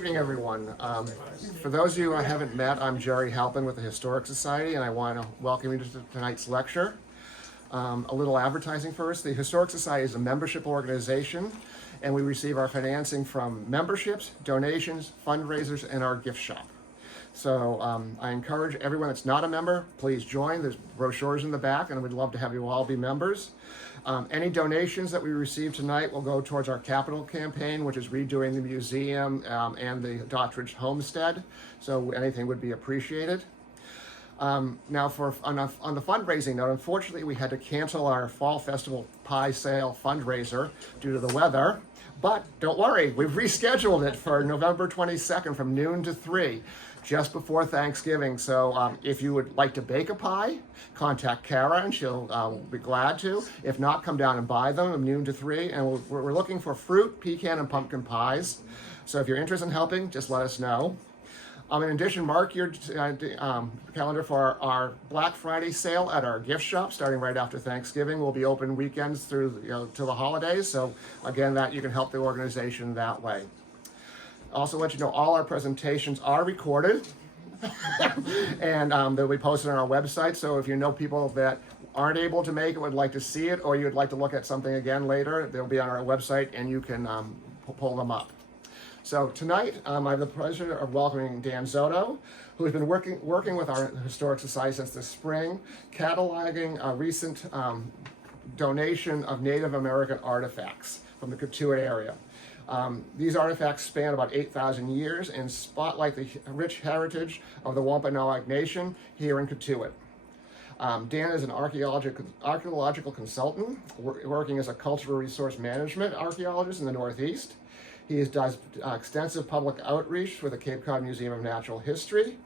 evening, everyone. For those of you I haven't met, I'm Jerry Halpin with the Historic Society, and I want to welcome you to tonight's lecture. A little advertising first. The Historic Society is a membership organization, and we receive our financing from memberships, donations, fundraisers, and our gift shop. So I encourage everyone that's not a member, please join. There's brochures in the back, and we'd love to have you all be members. Any donations that we receive tonight will go towards our capital campaign, which is redoing the museum and the Dottridge homestead. So anything would be appreciated. Now, on the fundraising note, unfortunately, we had to cancel our Fall Festival Pie Sale fundraiser due to the weather. But don't worry, we've rescheduled it for November 22nd from noon to 3, just before Thanksgiving. So if you would like to bake a pie, contact Kara and she'll be glad to. If not, come down and buy them from noon to 3. And we're looking for fruit, pecan, and pumpkin pies. So if you're interested in helping, just let us know. In addition, mark your calendar for our Black Friday sale at our gift shop starting right after Thanksgiving. We'll be open weekends through till the holidays. So again, that you can help the organization that way. Also let you know all our presentations are recorded and they'll be posted on our website. So if you know people that aren't able to make it, would like to see it, or you'd like to look at something again later, they'll be on our website and you can pull them up. So tonight, I have the pleasure of welcoming Dan Zoto, who has been working with our Historic Society since the spring, cataloging a recent donation of Native American artifacts from the Cotuit area. These artifacts span about 8,000 years and spotlight the rich heritage of the Wampanoag Nation here in Cotuit. Dan is an archaeological consultant working as a cultural resource management archaeologist in the Northeast. He does extensive public outreach with the Cape Cod Museum of Natural History.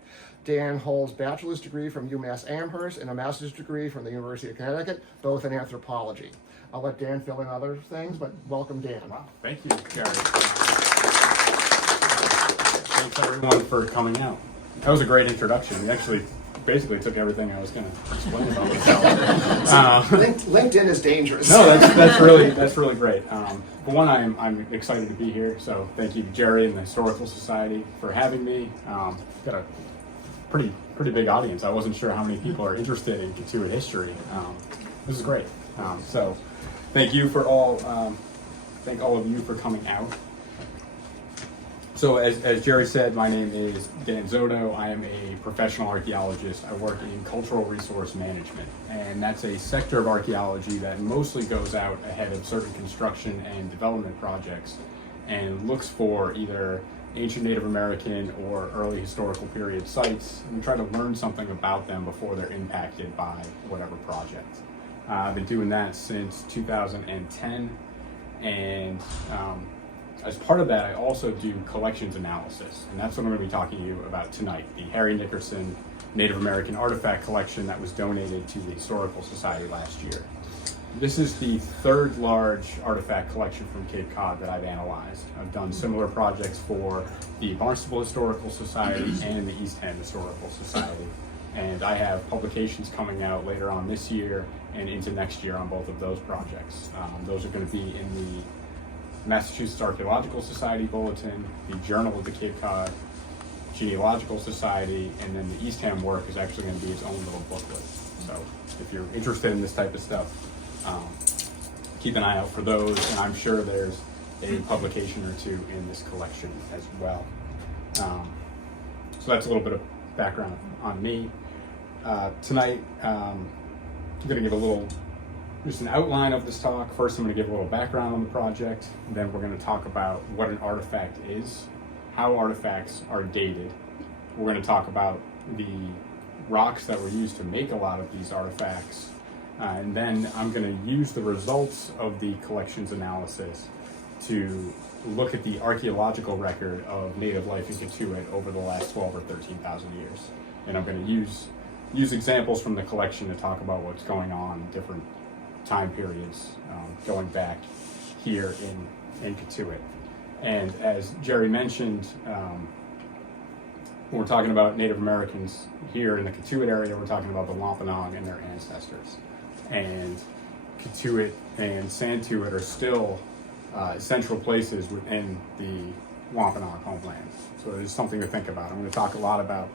Dan holds a bachelor's degree from UMass Amherst and a master's degree from the University of Connecticut, both in anthropology. I'll let Dan fill in other things, but welcome, Dan. Wow, thank you, Jerry. Thanks everyone for coming out. That was a great introduction. We actually basically took everything I was going to explain about myself. LinkedIn is dangerous. No, that's really great. For one, I'm excited to be here. So thank you, Jerry and the Historical Society, for having me. Got a pretty big audience. I wasn't sure how many people are interested in Cotuit history. This is great. So thank you for thank all of you for coming out. So as Jerry said, my name is Dan Zoto. I am a professional archaeologist. I work in cultural resource management, and that's a sector of archaeology that mostly goes out ahead of certain construction and development projects and looks for either ancient Native American or early historical period sites and try to learn something about them before they're impacted by whatever project. I've been doing that since 2010, and as part of that, I also do collections analysis, and that's what I'm going to be talking to you about tonight, the Harry Nickerson Native American Artifact Collection that was donated to the Historical Society last year. This is the third large artifact collection from Cape Cod that I've analyzed. I've done similar projects for the Barnstable Historical Society and the East Ham Historical Society, and I have publications coming out later on this year and into next year on both of those projects. Those are going to be in the Massachusetts Archaeological Society Bulletin, the Journal of the Cape Cod Genealogical Society, and then the East Ham work is actually going to be its own little booklet. So if you're interested in this type of stuff, keep an eye out for those, and I'm sure there's a publication or two in this collection as well. So that's a little bit of background on me. Tonight, I'm going to give just an outline of this talk. First, I'm going to give a little background on the project. Then we're going to talk about what an artifact is, how artifacts are dated. We're going to talk about the rocks that were used to make a lot of these artifacts. And then I'm going to use the results of the collections analysis to look at the archaeological record of native life in Cotuit over the last 12 or 13,000 years. And I'm going to use examples from the collection to talk about what's going on in different time periods going back here in Cotuit. And as Jerry mentioned, when we're talking about Native Americans here in the Cotuit area, we're talking about the Wampanoag and their ancestors. And Cotuit and Santuit are still central places within the Wampanoag homeland. So it's something to think about. I'm going to talk a lot about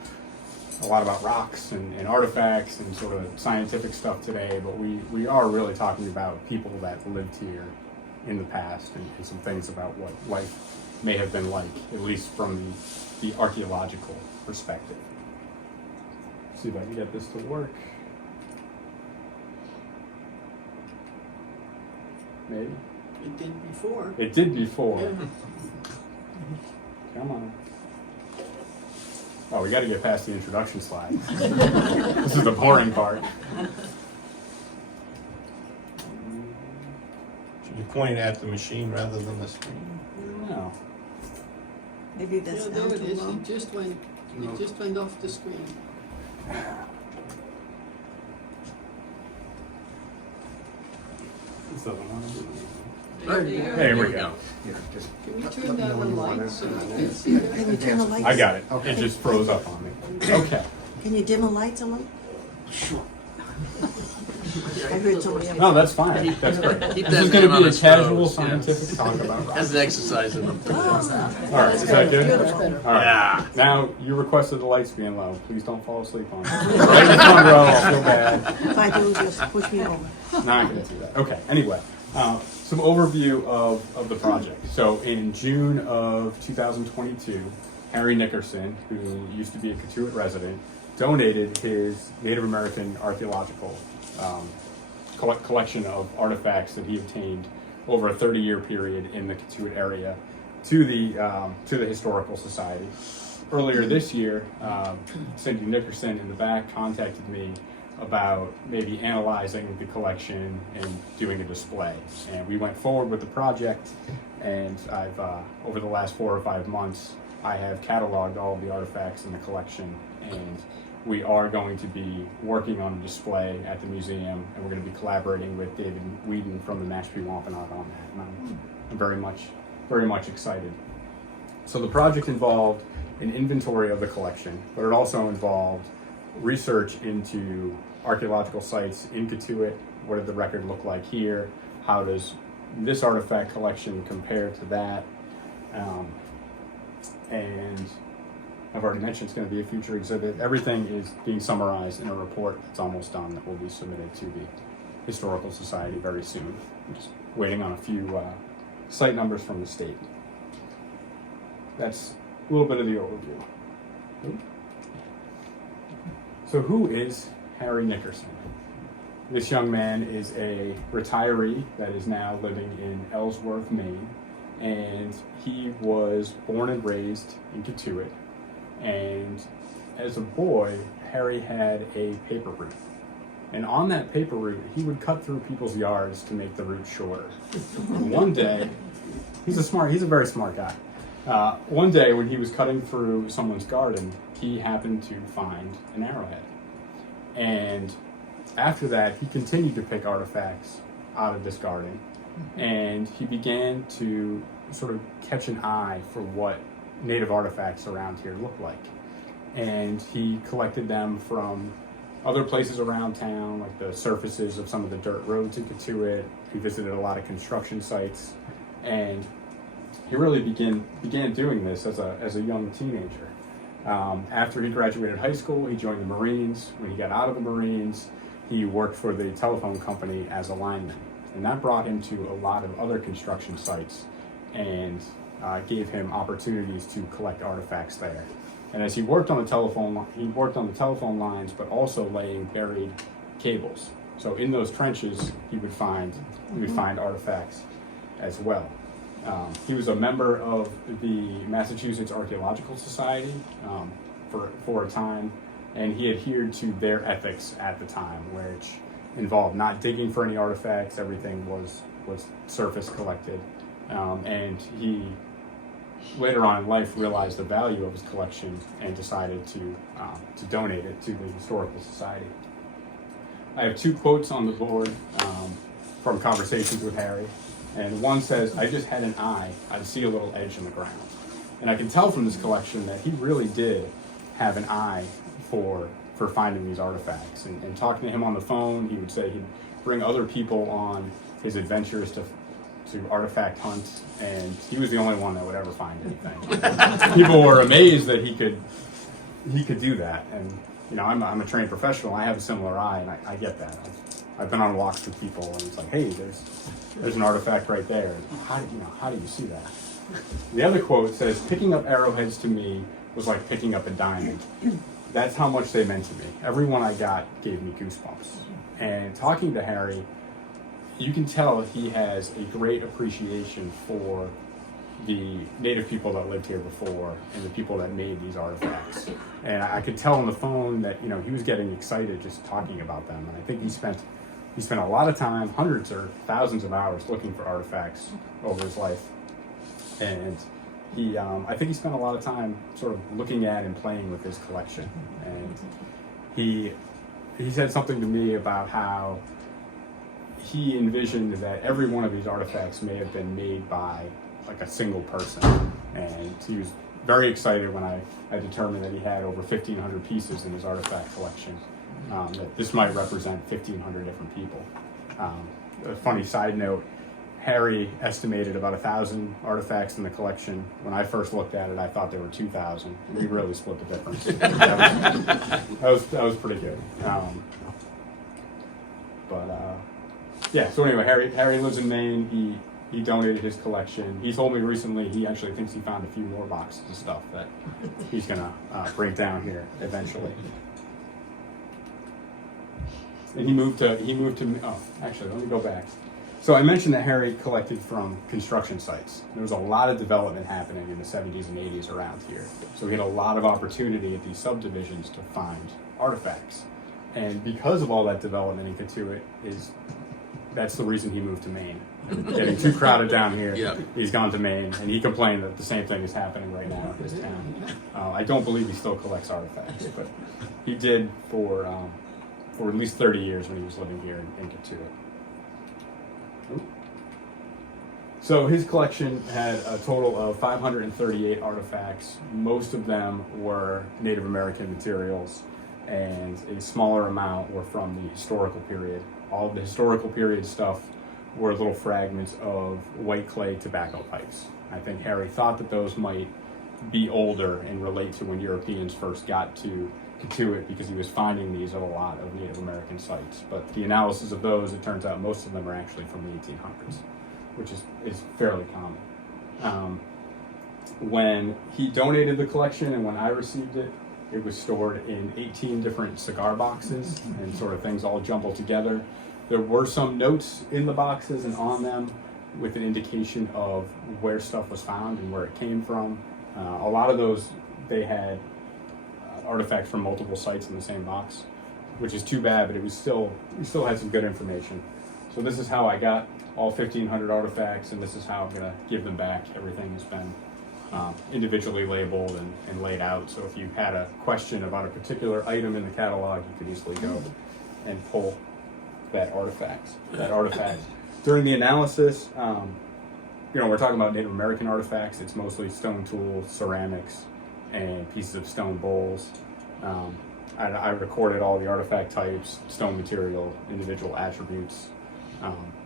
rocks and artifacts and sort of scientific stuff today, but we are really talking about people that lived here in the past and some things about what life may have been like, at least from the archaeological perspective. See if I can get this to work. Maybe. It did before. It did before. Yeah. Come on. Oh, we got to get past the introduction slide. This is the boring part. Should you point at the machine rather than the screen? No. Maybe that's Yeah, down there it too is. low. It just went off the screen. This doesn't want to do There There we go. Yeah, just Can you let turn me know down the when you want lights so it. I can see that? Can you turn the lights? I got it. Okay. It just froze up on me. Okay. Can you dim the lights a little? Sure. I heard somebody else. No, that's fine. That's great. Keep This that is going to man on be a his casual toes, yeah. scientific talk about rocks. Has an exercise in them. All right, is that good? Beautiful. All right. Yeah. Now, you requested the lights being low. Please don't fall asleep on me. Right in the front row, I'll feel bad. If I do, just push me over. No, I'm going to do that. Okay, anyway, some overview of the project. So in June of 2022, Harry Nickerson, who used to be a Cotuit resident, donated his Native American archaeological collection of artifacts that he obtained over a 30-year period in the Cotuit area to the Historical Society. Earlier this year, Cindy Nickerson in the back contacted me about maybe analyzing the collection and doing a display. And we went forward with the project, and I've, over the last 4 or 5 months, I have cataloged all of the artifacts in the collection, and we are going to be working on a display at the museum, and we're going to be collaborating with David Whedon from the Mashpee Wampanoag on that, and I'm very much excited. So the project involved an inventory of the collection, but it also involved research into archaeological sites in Cotuit. What did the record look like here? How does this artifact collection compare to that? And I've already mentioned it's going to be a future exhibit. Everything is being summarized in a report that's almost done that will be submitted to the Historical Society very soon. I'm just waiting on a few site numbers from the state. That's a little bit of the overview. So who is Harry Nickerson? This young man is a retiree that is now living in Ellsworth, Maine, and he was born and raised in Cotuit. And as a boy, Harry had a paper route. And on that paper route, he would cut through people's yards to make the route shorter. And one day, he's a very smart guy. One day when he was cutting through someone's garden, he happened to find an arrowhead. And after that, he continued to pick artifacts out of this garden. And he began to sort of catch an eye for what native artifacts around here look like. And he collected them from other places around town, like the surfaces of some of the dirt roads in Cotuit. He visited a lot of construction sites, and he really began doing this as a young teenager. After he graduated high school, he joined the Marines. When he got out of the Marines, he worked for the telephone company as a lineman, and that brought him to a lot of other construction sites and gave him opportunities to collect artifacts there. And as he worked on the telephone lines, but also laying buried cables. So in those trenches, he would find artifacts as well. He was a member of the Massachusetts Archaeological Society for a time, and he adhered to their ethics at the time, which involved not digging for any artifacts. Everything was surface collected, and he later on in life realized the value of his collection and decided to donate it to the Historical Society. I have 2 quotes on the board from conversations with Harry, and one says, "I just had an eye, I'd see a little edge in the ground." And I can tell from this collection that he really did have an eye for finding these artifacts. And talking to him on the phone, he would say he'd bring other people on his adventures to artifact hunt, and he was the only one that would ever find anything. People were amazed that he could do that, and you know, I'm a trained professional. I have a similar eye, and I get that. I've been on walks with people, and it's like, hey, there's an artifact right there. How do you see that? The other quote says, "Picking up arrowheads to me was like picking up a diamond." That's how much they meant to me. Every one I got gave me goosebumps. And talking to Harry, you can tell he has a great appreciation for the native people that lived here before and the people that made these artifacts. And I could tell on the phone that, you know, he was getting excited just talking about them. And I think he spent a lot of time, hundreds or thousands of hours, looking for artifacts over his life. And I think he spent a lot of time sort of looking at and playing with his collection. And he said something to me about how he envisioned that every one of these artifacts may have been made by like a single person. And he was very excited when I determined that he had over 1,500 pieces in his artifact collection. That this might represent 1,500 different people. A funny side note, Harry estimated about 1,000 artifacts in the collection. When I first looked at it, I thought there were 2,000. We really split the difference. That was pretty good. Yeah. So anyway, Harry lives in Maine. He donated his collection. He told me recently he actually thinks he found a few more boxes of stuff that he's gonna bring down here eventually. And he moved to. Oh, actually, let me go back. So I mentioned that Harry collected from construction sites. There was a lot of development happening in the 70s and 80s around here. So he had a lot of opportunity at these subdivisions to find artifacts. And because of all that development in Cotuit, that's the reason he moved to Maine. Getting too crowded down here, He's gone to Maine, and he complained that the same thing is happening right now in his town. I don't believe he still collects artifacts, but he did for at least 30 years when he was living here in Cotuit. So his collection had a total of 538 artifacts. Most of them were Native American materials, and a smaller amount were from the historical period. All of the historical period stuff were little fragments of white clay tobacco pipes. I think Harry thought that those might be older and relate to when Europeans first got to Cotuit, because he was finding these at a lot of Native American sites. But the analysis of those, it turns out most of them are actually from the 1800s, which is fairly common. When he donated the collection and when I received it, it was stored in 18 different cigar boxes and sort of things all jumbled together. There were some notes in the boxes and on them with an indication of where stuff was found and where it came from. A lot of those, they had artifacts from multiple sites in the same box, which is too bad, but we still had some good information. So this is how I got all 1,500 artifacts, and this is how I'm gonna give them back. Everything has been individually labeled and laid out. So if you had a question about a particular item in the catalog, you could easily go and pull that artifact. During the analysis, we're talking about Native American artifacts. It's mostly stone tools, ceramics, and pieces of stone bowls. I recorded all the artifact types, stone material, individual attributes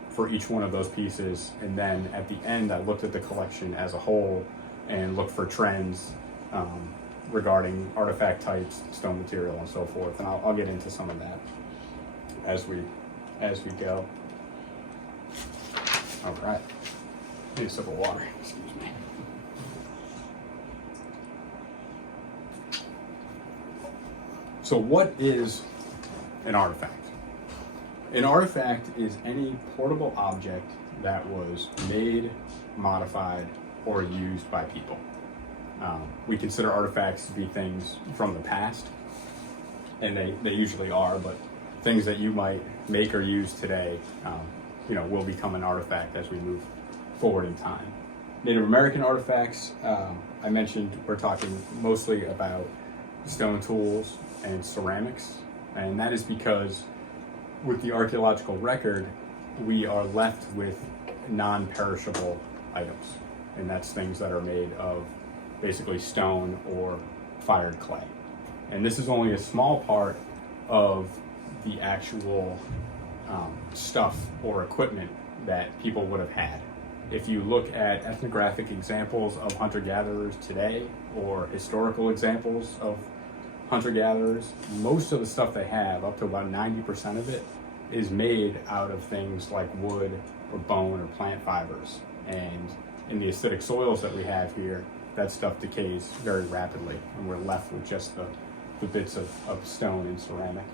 for each one of those pieces. And then at the end, I looked at the collection as a whole and looked for trends regarding artifact types, stone material, and so forth. And I'll get into some of that as we go. All right. Need a sip of water. Excuse me. So what is an artifact? An artifact is any portable object that was made, modified, or used by people. We consider artifacts to be things from the past, and they usually are, but things that you might make or use today, will become an artifact as we move forward in time. Native American artifacts, I mentioned, we're talking mostly about stone tools and ceramics, and that is because with the archaeological record, we are left with non-perishable items, and that's things that are made of basically stone or fired clay. And this is only a small part of the actual stuff or equipment that people would have had. if you look at ethnographic examples of hunter-gatherers today or historical examples of hunter-gatherers, most of the stuff they have, up to about 90% of it, is made out of things like wood or bone or plant fibers. And in the acidic soils that we have here, that stuff decays very rapidly, and we're left with just the bits of stone and ceramic.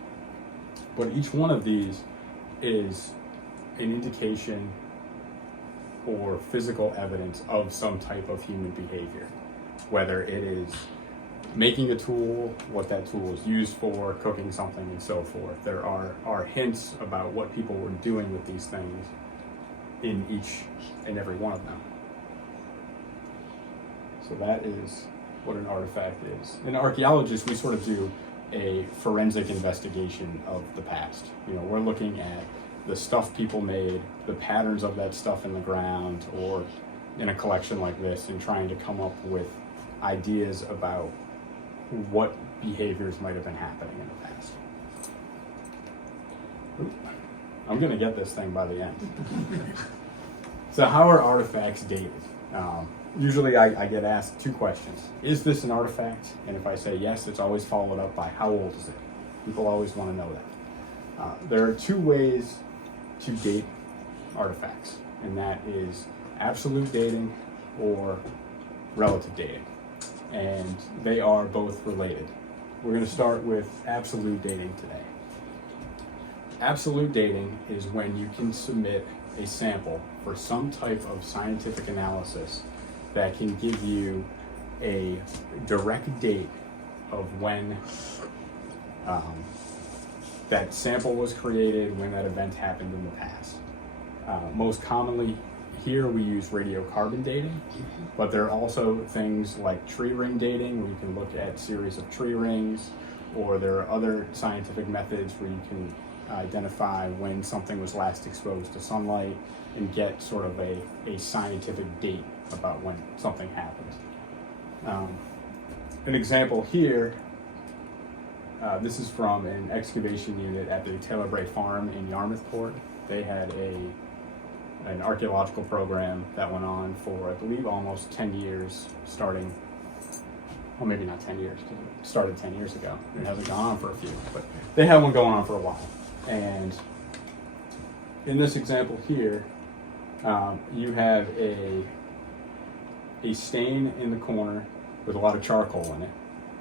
But each one of these is an indication or physical evidence of some type of human behavior, whether it is making a tool, what that tool is used for, cooking something, and so forth. There are hints about what people were doing with these things in each and every one of them. So that is what an artifact is. In archaeologists, we sort of do a forensic investigation of the past. You know, we're looking at the stuff people made, the patterns of that stuff in the ground, or in a collection like this, and trying to come up with ideas about what behaviors might have been happening in the past. Oop. I'm gonna get this thing by the end. So how are artifacts dated? Usually I get asked two questions. Is this an artifact? And if I say yes, it's always followed up by how old is it? People always want to know that. There are two ways to date artifacts, and that is absolute dating or relative dating. And they are both related. We're going to start with absolute dating today. Absolute dating is when you can submit a sample for some type of scientific analysis that can give you a direct date of when that sample was created, when that event happened in the past. Most commonly here we use radiocarbon dating, but there are also things like tree ring dating, where you can look at series of tree rings, or there are other scientific methods where you can identify when something was last exposed to sunlight and get sort of a scientific date about when something happened. An example here, this is from an excavation unit at the Taylor Bray Farm in Yarmouthport. They had an archaeological program that went on for, I believe, almost 10 years, starting, well, maybe not 10 years, because it started 10 years ago. It hasn't gone on for a few, but they had one going on for a while. And in this example here, you have a stain in the corner with a lot of charcoal in it.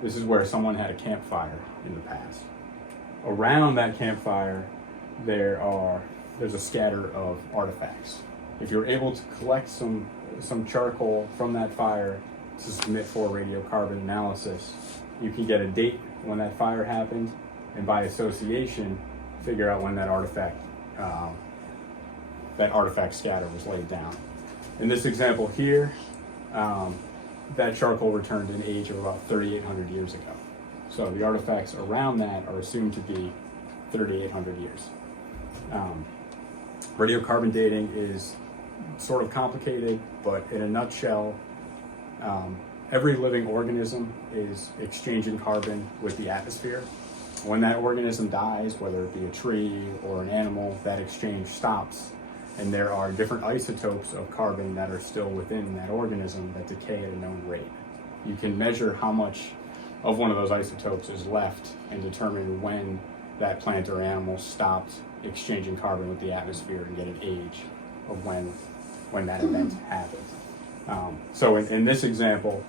This is where someone had a campfire in the past. Around that campfire, there's a scatter of artifacts. If you're able to collect some charcoal from that fire to submit for radiocarbon analysis, you can get a date when that fire happened, and by association, figure out when that artifact scatter was laid down. In this example here, that charcoal returned an age of about 3,800 years ago. So the artifacts around that are assumed to be 3,800 years. Radiocarbon dating is sort of complicated, but in a nutshell, every living organism is exchanging carbon with the atmosphere. When that organism dies, whether it be a tree or an animal, that exchange stops, and there are different isotopes of carbon that are still within that organism that decay at a known rate. You can measure how much of one of those isotopes is left and determine when that plant or animal stopped exchanging carbon with the atmosphere and get an age of when that event happened. So in this example,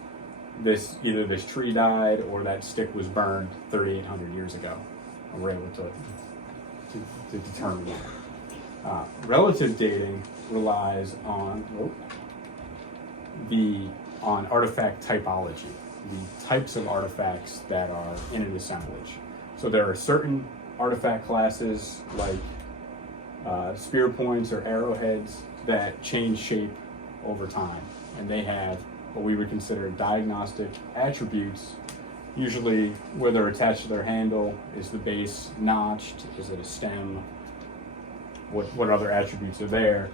either this tree died or that stick was burned 3,800 years ago, and we're able to determine that. Relative dating relies on artifact typology, the types of artifacts that are in an assemblage. So there are certain artifact classes like spear points or arrowheads that change shape over time, and they have what we would consider diagnostic attributes. Usually where they're attached to their handle, is the base notched, is it a stem, what other attributes are there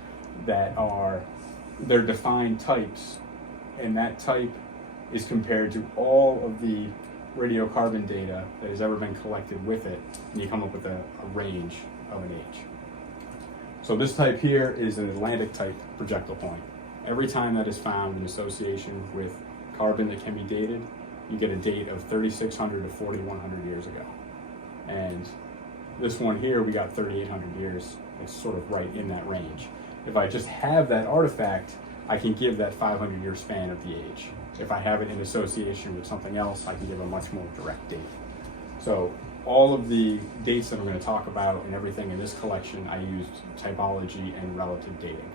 that are, they're defined types, and that type is compared to all of the radiocarbon data that has ever been collected with it, and you come up with a range of an age. So this type here is an Atlantic type projectile point. Every time that is found in association with carbon that can be dated, you get a date of 3,600 to 4,100 years ago. And this one here, we got 3,800 years. It's sort of right in that range. If I just have that artifact, I can give that 500-year span of the age. If I have it in association with something else, I can give a much more direct date. So all of the dates that I'm going to talk about and everything in this collection, I used typology and relative dating.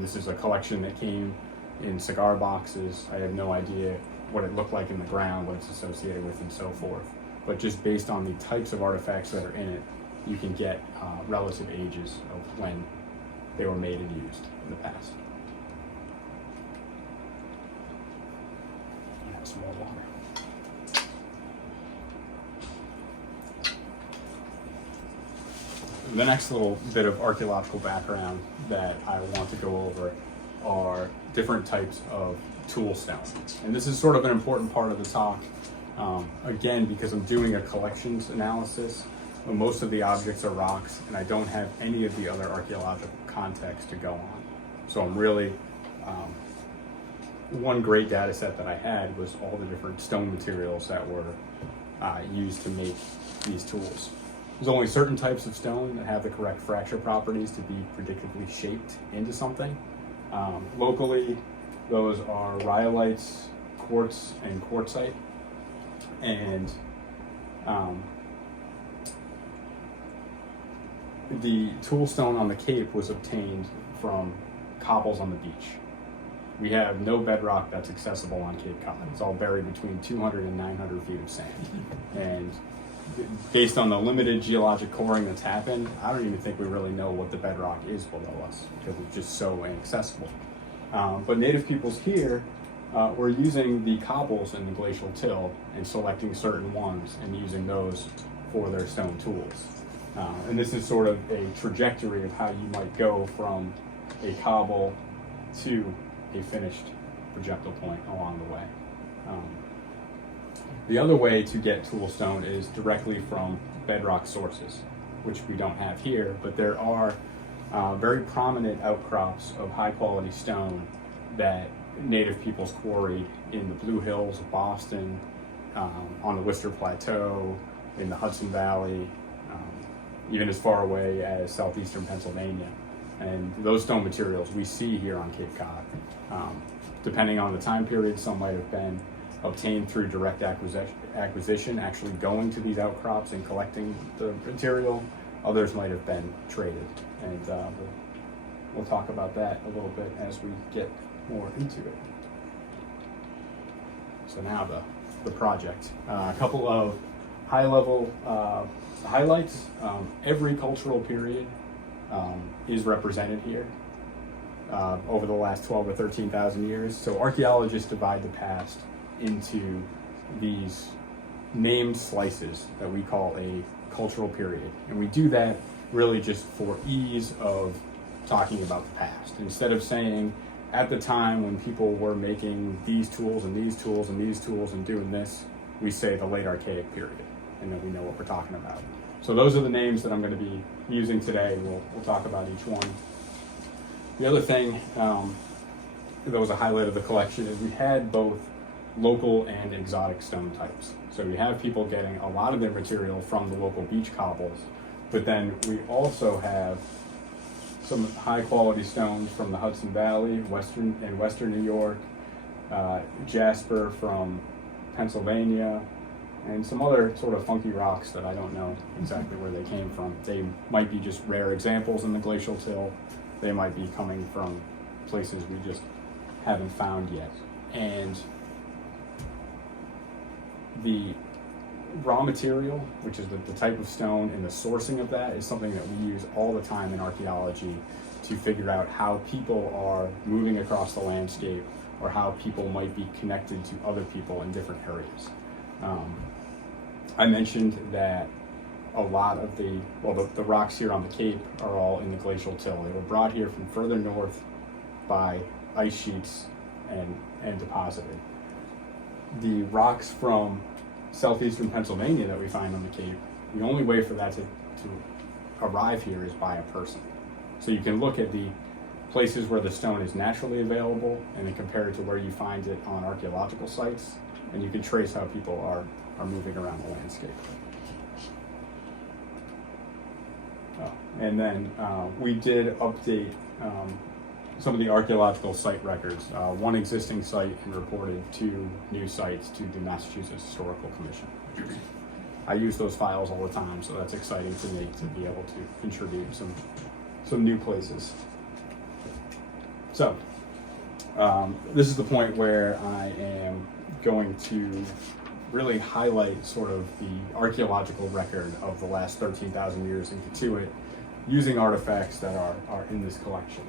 This is a collection that came in cigar boxes. I have no idea what it looked like in the ground, what it's associated with, and so forth. But just based on the types of artifacts that are in it, you can get relative ages of when they were made and used in the past. Have some more water. The next little bit of archaeological background that I want to go over are different types of tool stone. And this is sort of an important part of the talk, again, because I'm doing a collections analysis. Most of the objects are rocks, and I don't have any of the other archaeological context to go on. So I'm really, one great data set that I had was all the different stone materials that were used to make these tools. There's only certain types of stone that have the correct fracture properties to be predictably shaped into something. Locally, those are rhyolites, quartz, and quartzite. And the tool stone on the Cape was obtained from cobbles on the beach. We have no bedrock that's accessible on Cape Cod. It's all buried between 200 and 900 feet of sand. And based on the limited geologic coring that's happened, I don't even think we really know what the bedrock is below us because it's just so inaccessible. But native peoples here were using the cobbles in the glacial till and selecting certain ones and using those for their stone tools. And this is sort of a trajectory of how you might go from a cobble to a finished projectile point along the way. The other way to get tool stone is directly from bedrock sources, which we don't have here, but there are very prominent outcrops of high quality stone that native peoples quarried in the Blue Hills of Boston, on the Worcester Plateau, in the Hudson Valley, even as far away as southeastern Pennsylvania. And those stone materials we see here on Cape Cod. Depending on the time period, some might have been obtained through direct acquisition, actually going to these outcrops and collecting the material. Others might have been traded. And we'll talk about that a little bit as we get more into it. So now the project. A couple of high-level highlights. Every cultural period is represented here over the last 12 or 13,000 years. So archaeologists divide the past into these named slices that we call a cultural period. And we do that really just for ease of talking about the past. Instead of saying, at the time when people were making these tools and these tools and these tools and doing this, we say the late archaic period, and then we know what we're talking about. So those are the names that I'm going to be using today. We'll talk about each one. The other thing that was a highlight of the collection is we had both local and exotic stone types. So we have people getting a lot of their material from the local beach cobbles, but then we also have some high quality stones from the Hudson Valley, western New York, jasper from Pennsylvania, and some other sort of funky rocks that I don't know exactly where they came from. They might be just rare examples in the glacial till. They might be coming from places we just haven't found yet. And the raw material, which is the type of stone and the sourcing of that, is something that we use all the time in archaeology to figure out how people are moving across the landscape or how people might be connected to other people in different areas. I mentioned that a lot of the rocks here on the Cape are all in the glacial till. They were brought here from further north by ice sheets and deposited. The rocks from southeastern Pennsylvania that we find on the Cape, the only way for that to arrive here is by a person. So you can look at the places where the stone is naturally available, and then compare it to where you find it on archaeological sites, and you can trace how people are moving around the landscape. And then we did update some of the archaeological site records. One existing site and reported 2 new sites to the Massachusetts Historical Commission. I use those files all the time, so that's exciting to me to be able to contribute some new places. So, this is the point where I am going to really highlight sort of the archaeological record of the last 13,000 years in Cotuit, using artifacts that are in this collection.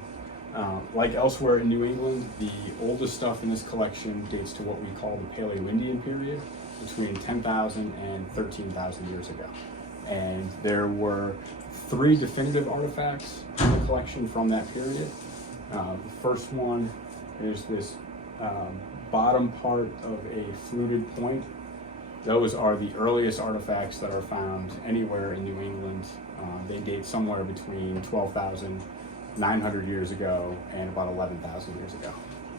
Like elsewhere in New England, the oldest stuff in this collection dates to what we call the Paleo-Indian period, between 10,000 and 13,000 years ago. And there were 3 definitive artifacts in the collection from that period. The first one is this bottom part of a fluted point. Those are the earliest artifacts that are found anywhere in New England. They date somewhere between 12,900 years ago and about 11,000 years ago.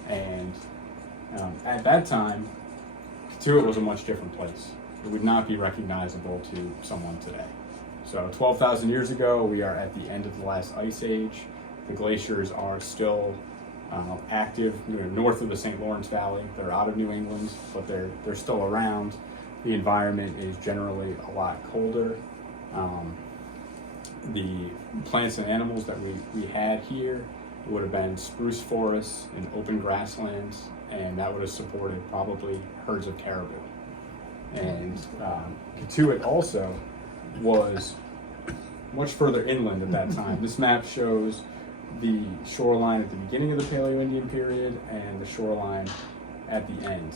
And at that time, Cotuit was a much different place. It would not be recognizable to someone today. So 12,000 years ago, we are at the end of the last ice age. The glaciers are still active north of the St. Lawrence Valley. They're out of New England, but they're still around. The environment is generally a lot colder. The plants and animals that we had here would have been spruce forests and open grasslands, and that would have supported probably herds of caribou. And Cotuit also was much further inland at that time. This map shows the shoreline at the beginning of the Paleo-Indian period and the shoreline at the end.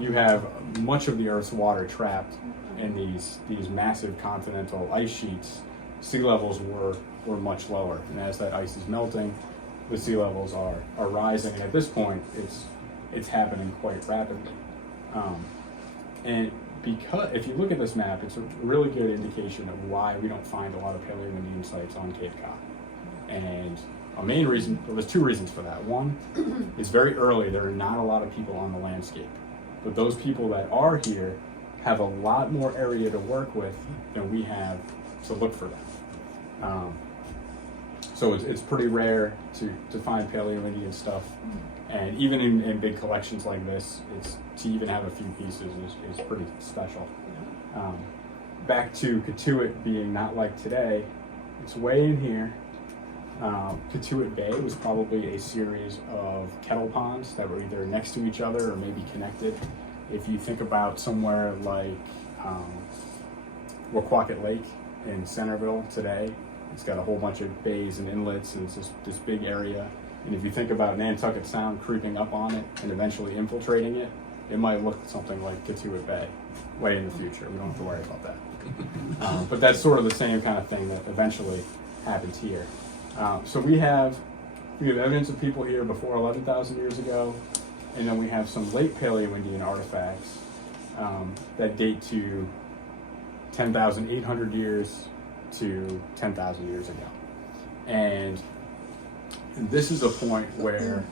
You have much of the Earth's water trapped in these massive continental ice sheets. Sea levels were much lower, and as that ice is melting, the sea levels are rising. And at this point, it's happening quite rapidly. And because if you look at this map, it's a really good indication of why we don't find a lot of Paleo-Indian sites on Cape Cod. And a main reason, well, there's 2 reasons for that. One is very early, there are not a lot of people on the landscape. But those people that are here have a lot more area to work with than we have to look for them. So it's pretty rare to find Paleo-Indian stuff. And even in big collections like this, to even have a few pieces is pretty special. Back to Cotuit being not like today, it's way in here. Cotuit Bay was probably a series of kettle ponds that were either next to each other or maybe connected. If you think about somewhere like Waquaket Lake in Centerville today, it's got a whole bunch of bays and inlets, and it's this big area. And if you think about Nantucket Sound creeping up on it and eventually infiltrating it, it might look something like Cotuit Bay way in the future. We don't have to worry about that. But that's sort of the same kind of thing that eventually happens here. So we have evidence of people here before 11,000 years ago, and then we have some late Paleo-Indian artifacts that date to 10,800 years to 10,000 years ago. And this is a point where,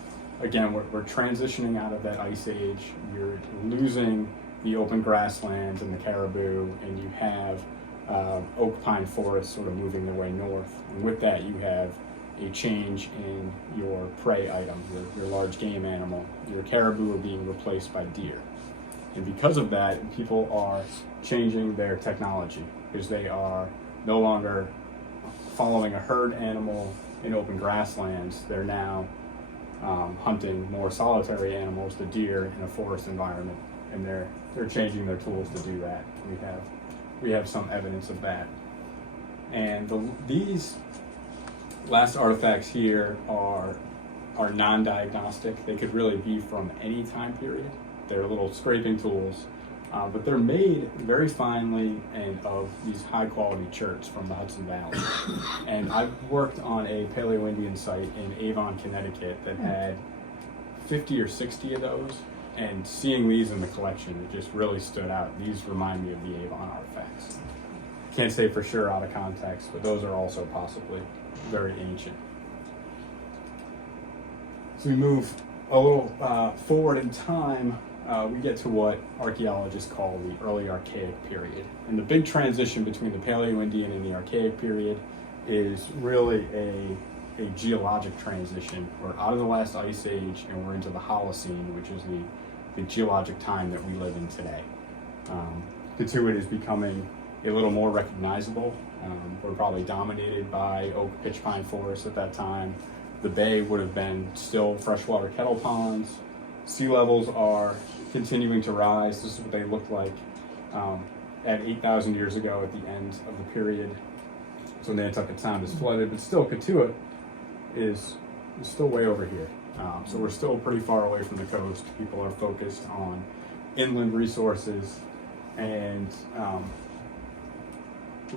again, we're transitioning out of that ice age. You're losing the open grasslands and the caribou, and you have oak pine forests sort of moving their way north. And with that, you have a change in your prey item, your large game animal. Your caribou are being replaced by deer. And because of that, people are changing their technology because they are no longer following a herd animal in open grasslands. They're now hunting more solitary animals, the deer, in a forest environment, and they're changing their tools to do that. We have some evidence of that. And these last artifacts here are non-diagnostic. They could really be from any time period. They're little scraping tools, but they're made very finely and of these high-quality cherts from the Hudson Valley. And I've worked on a Paleo-Indian site in Avon, Connecticut that had 50 or 60 of those, and seeing these in the collection, it just really stood out. These remind me of the Avon artifacts. Can't say for sure out of context, but those are also possibly very ancient. So we move a little forward in time, we get to what archaeologists call the early archaic period. And the big transition between the Paleo-Indian and the archaic period is really a geologic transition. We're out of the last ice age and we're into the Holocene, which is the geologic time that we live in today. Cotuit is becoming a little more recognizable. We're probably dominated by oak pitch pine forests at that time. The bay would have been still freshwater kettle ponds. Sea levels are continuing to rise. This is what they looked like at 8,000 years ago at the end of the period. So Nantucket Sound is flooded, but still Cotuit is still way over here. So we're still pretty far away from the coast. People are focused on inland resources and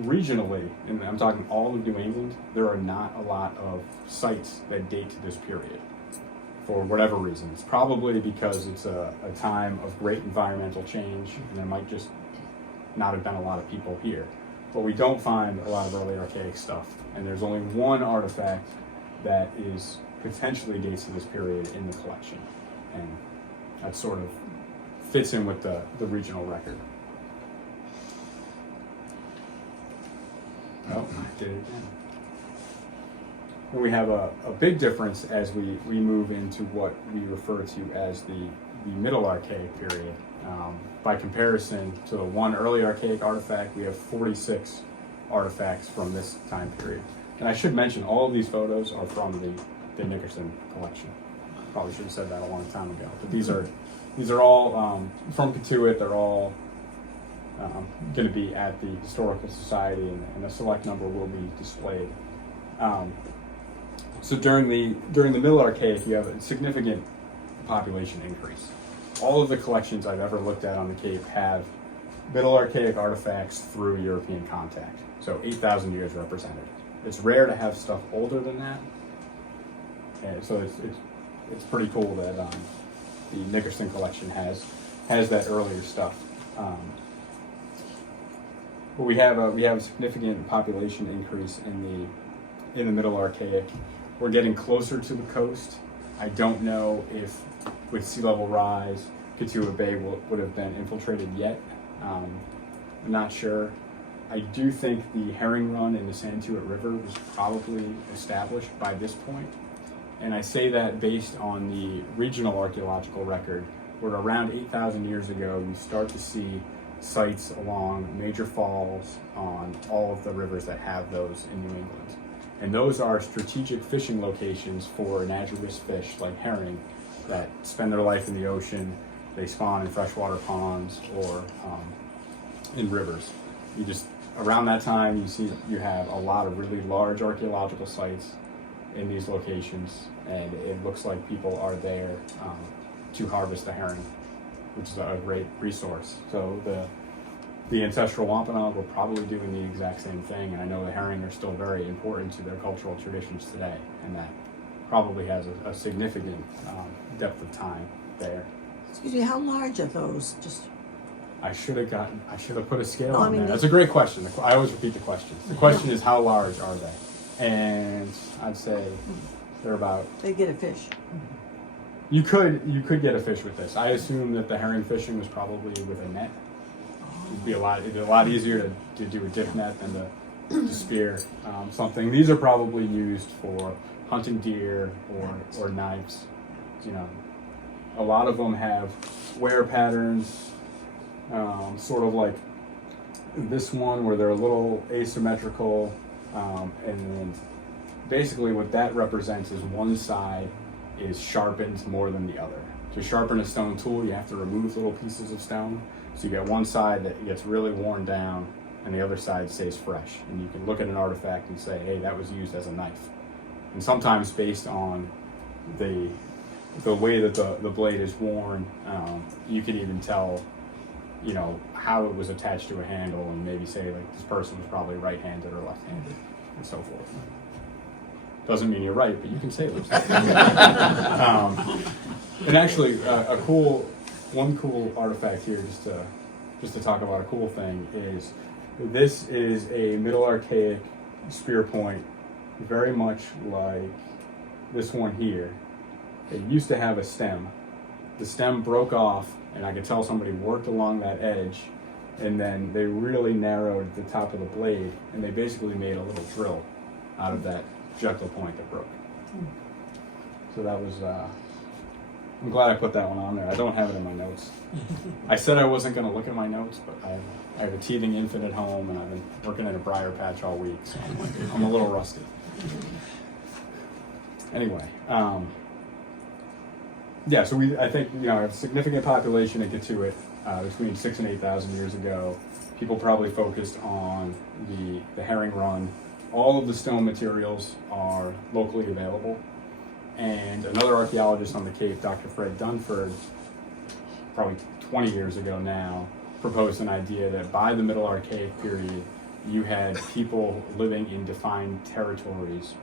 regionally, and I'm talking all of New England, there are not a lot of sites that date to this period for whatever reasons. Probably because it's a time of great environmental change and there might just not have been a lot of people here. But we don't find a lot of early archaic stuff, and there's only one artifact that is potentially dates to this period in the collection, and that sort of fits in with the regional record. Oh, I did it again. And we have a big difference as we move into what we refer to as the Middle Archaic period. By comparison to the one early archaic artifact, we have 46 artifacts from this time period. And I should mention, all of these photos are from the Nickerson collection. Probably should have said that a long time ago. But these are all from Cotuit. They're all going to be at the Historical Society, and a select number will be displayed. So during the Middle Archaic, you have a significant population increase. All of the collections I've ever looked at on the Cape have Middle Archaic artifacts through European contact. So 8,000 years represented. It's rare to have stuff older than that, and so it's pretty cool that the Nickerson collection has that earlier stuff. But we have a significant population increase in the Middle Archaic. We're getting closer to the coast. I don't know if with sea level rise, Cotuit Bay would have been infiltrated yet. I'm not sure. I do think the herring run in the Santuit River was probably established by this point. And I say that based on the regional archaeological record, where around 8,000 years ago, you start to see sites along major falls on all of the rivers that have those in New England. And those are strategic fishing locations for anadromous fish like herring that spend their life in the ocean. They spawn in freshwater ponds or in rivers. Around that time, you have a lot of really large archaeological sites in these locations, and it looks like people are there to harvest the herring, which is a great resource. So the ancestral Wampanoag were probably doing the exact same thing, and I know the herring are still very important to their cultural traditions today, and that probably has a significant depth of time there. Excuse me, how large are those? I should have put a scale Oh, I on mean, there. That's a great question. I always repeat the question. The question is, how large are they? And I'd say they're about. They get a fish. You could get a fish with this. I assume that the herring fishing was probably with a net. It'd be a lot easier to do a dip net than to spear something. These are probably used for hunting deer or knives. A lot of them have wear patterns, sort of like this one where they're a little asymmetrical, and then basically what that represents is one side is sharpened more than the other. To sharpen a stone tool, you have to remove little pieces of stone. So you got one side that gets really worn down and the other side stays fresh. And you can look at an artifact and say, hey, that was used as a knife. And sometimes based on the way that the blade is worn, you can even tell, how it was attached to a handle, and maybe say like this person was probably right-handed or left-handed, and so forth. Doesn't mean you're right, but you can say it looks like and actually, one cool artifact here, just to talk about a cool thing, is this is a Middle Archaic spear point, very much like this one here, It used to have a stem. The stem broke off, and I could tell somebody worked along that edge, and then they really narrowed the top of the blade, and they basically made a little drill out of that projectile point that broke. So that was, I'm glad I put that one on there. I don't have it in my notes. I said I wasn't going to look at my notes, but I have a teething infant at home, and I've been working in a briar patch all week, so I'm a little rusty. Anyway, yeah, so I think, have a significant population in Cotuit between 6,000 and 8,000 years ago. People probably focused on the herring run. All of the stone materials are locally available. And another archaeologist on the Cape, Dr. Fred Dunford, probably 20 years ago now, proposed an idea that by the Middle Archaic period, you had people living in defined territories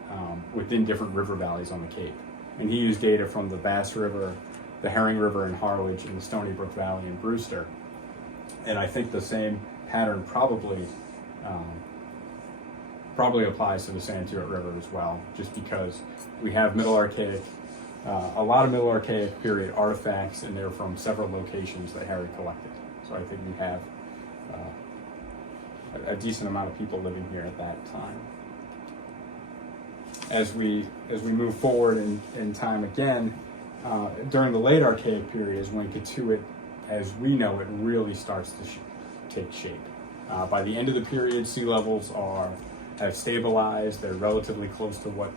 within different river valleys on the Cape. And he used data from the Bass River, the Herring River in Harwich, and the Stony Brook Valley in Brewster. And I think the same pattern probably applies to the Santuit River as well, just because we have Middle Archaic, a lot of Middle Archaic period artifacts, and they're from several locations that Harry collected. So I think we have a decent amount of people living here at that time. As we move forward in time again, during the late Archaic period is when Cotuit, as we know it, really starts to take shape. By the end of the period, sea levels have stabilized. They're relatively close to what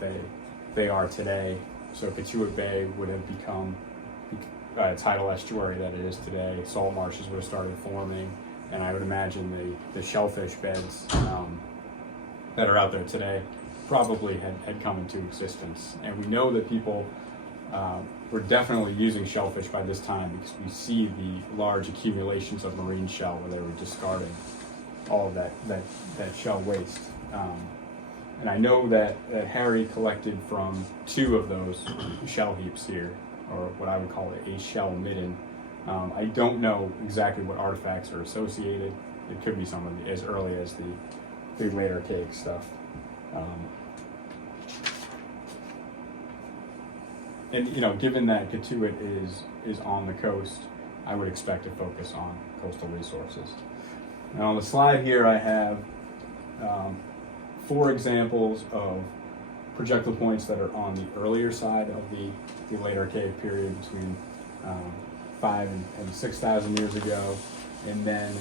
they are today. So Cotuit Bay would have become a tidal estuary that it is today. Salt marshes would have started forming, and I would imagine the shellfish beds that are out there today probably had come into existence. And we know that people were definitely using shellfish by this time, because we see the large accumulations of marine shell where they were discarding all of that shell waste. And I know that Harry collected from 2 of those shell heaps here, or what I would call a shell midden. I don't know exactly what artifacts are associated. It could be some of as early as the late archaic stuff. And given that Cotuit is on the coast, I would expect to focus on coastal resources. Now on the slide here I have 4 examples of projectile points that are on the earlier side of the late Archaic period, between 5,000 and 6,000 years ago, and then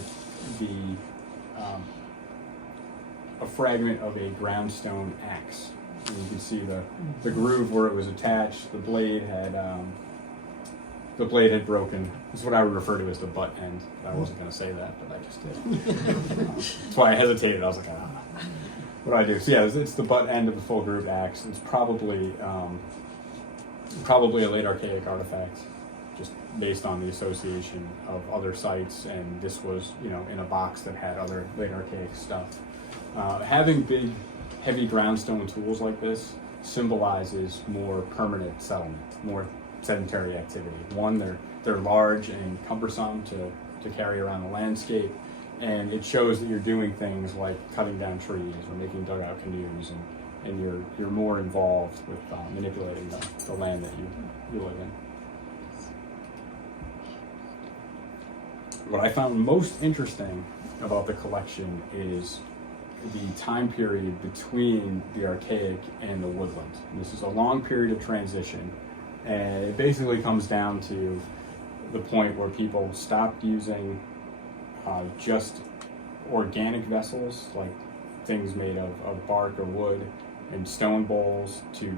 a fragment of a groundstone axe. And you can see the groove where it was attached. The blade had broken. This is what I would refer to as the butt end. I wasn't going to say that, but I just did. That's why I hesitated. I was like, what do I do? So yeah, it's the butt end of the full groove axe. It's probably a late Archaic artifact, just based on the association of other sites. And this was, in a box that had other late Archaic stuff. Having big, heavy groundstone tools like this symbolizes more permanent settlement, more sedentary activity. One, they're large and cumbersome to carry around the landscape, and it shows that you're doing things like cutting down trees or making dugout canoes, and you're more involved with manipulating the land that you live in. What I found most interesting about the collection is the time period between the Archaic and the woodland. And this is a long period of transition, and it basically comes down to the point where people stopped using just organic vessels, like things made of bark or wood, and stone bowls, to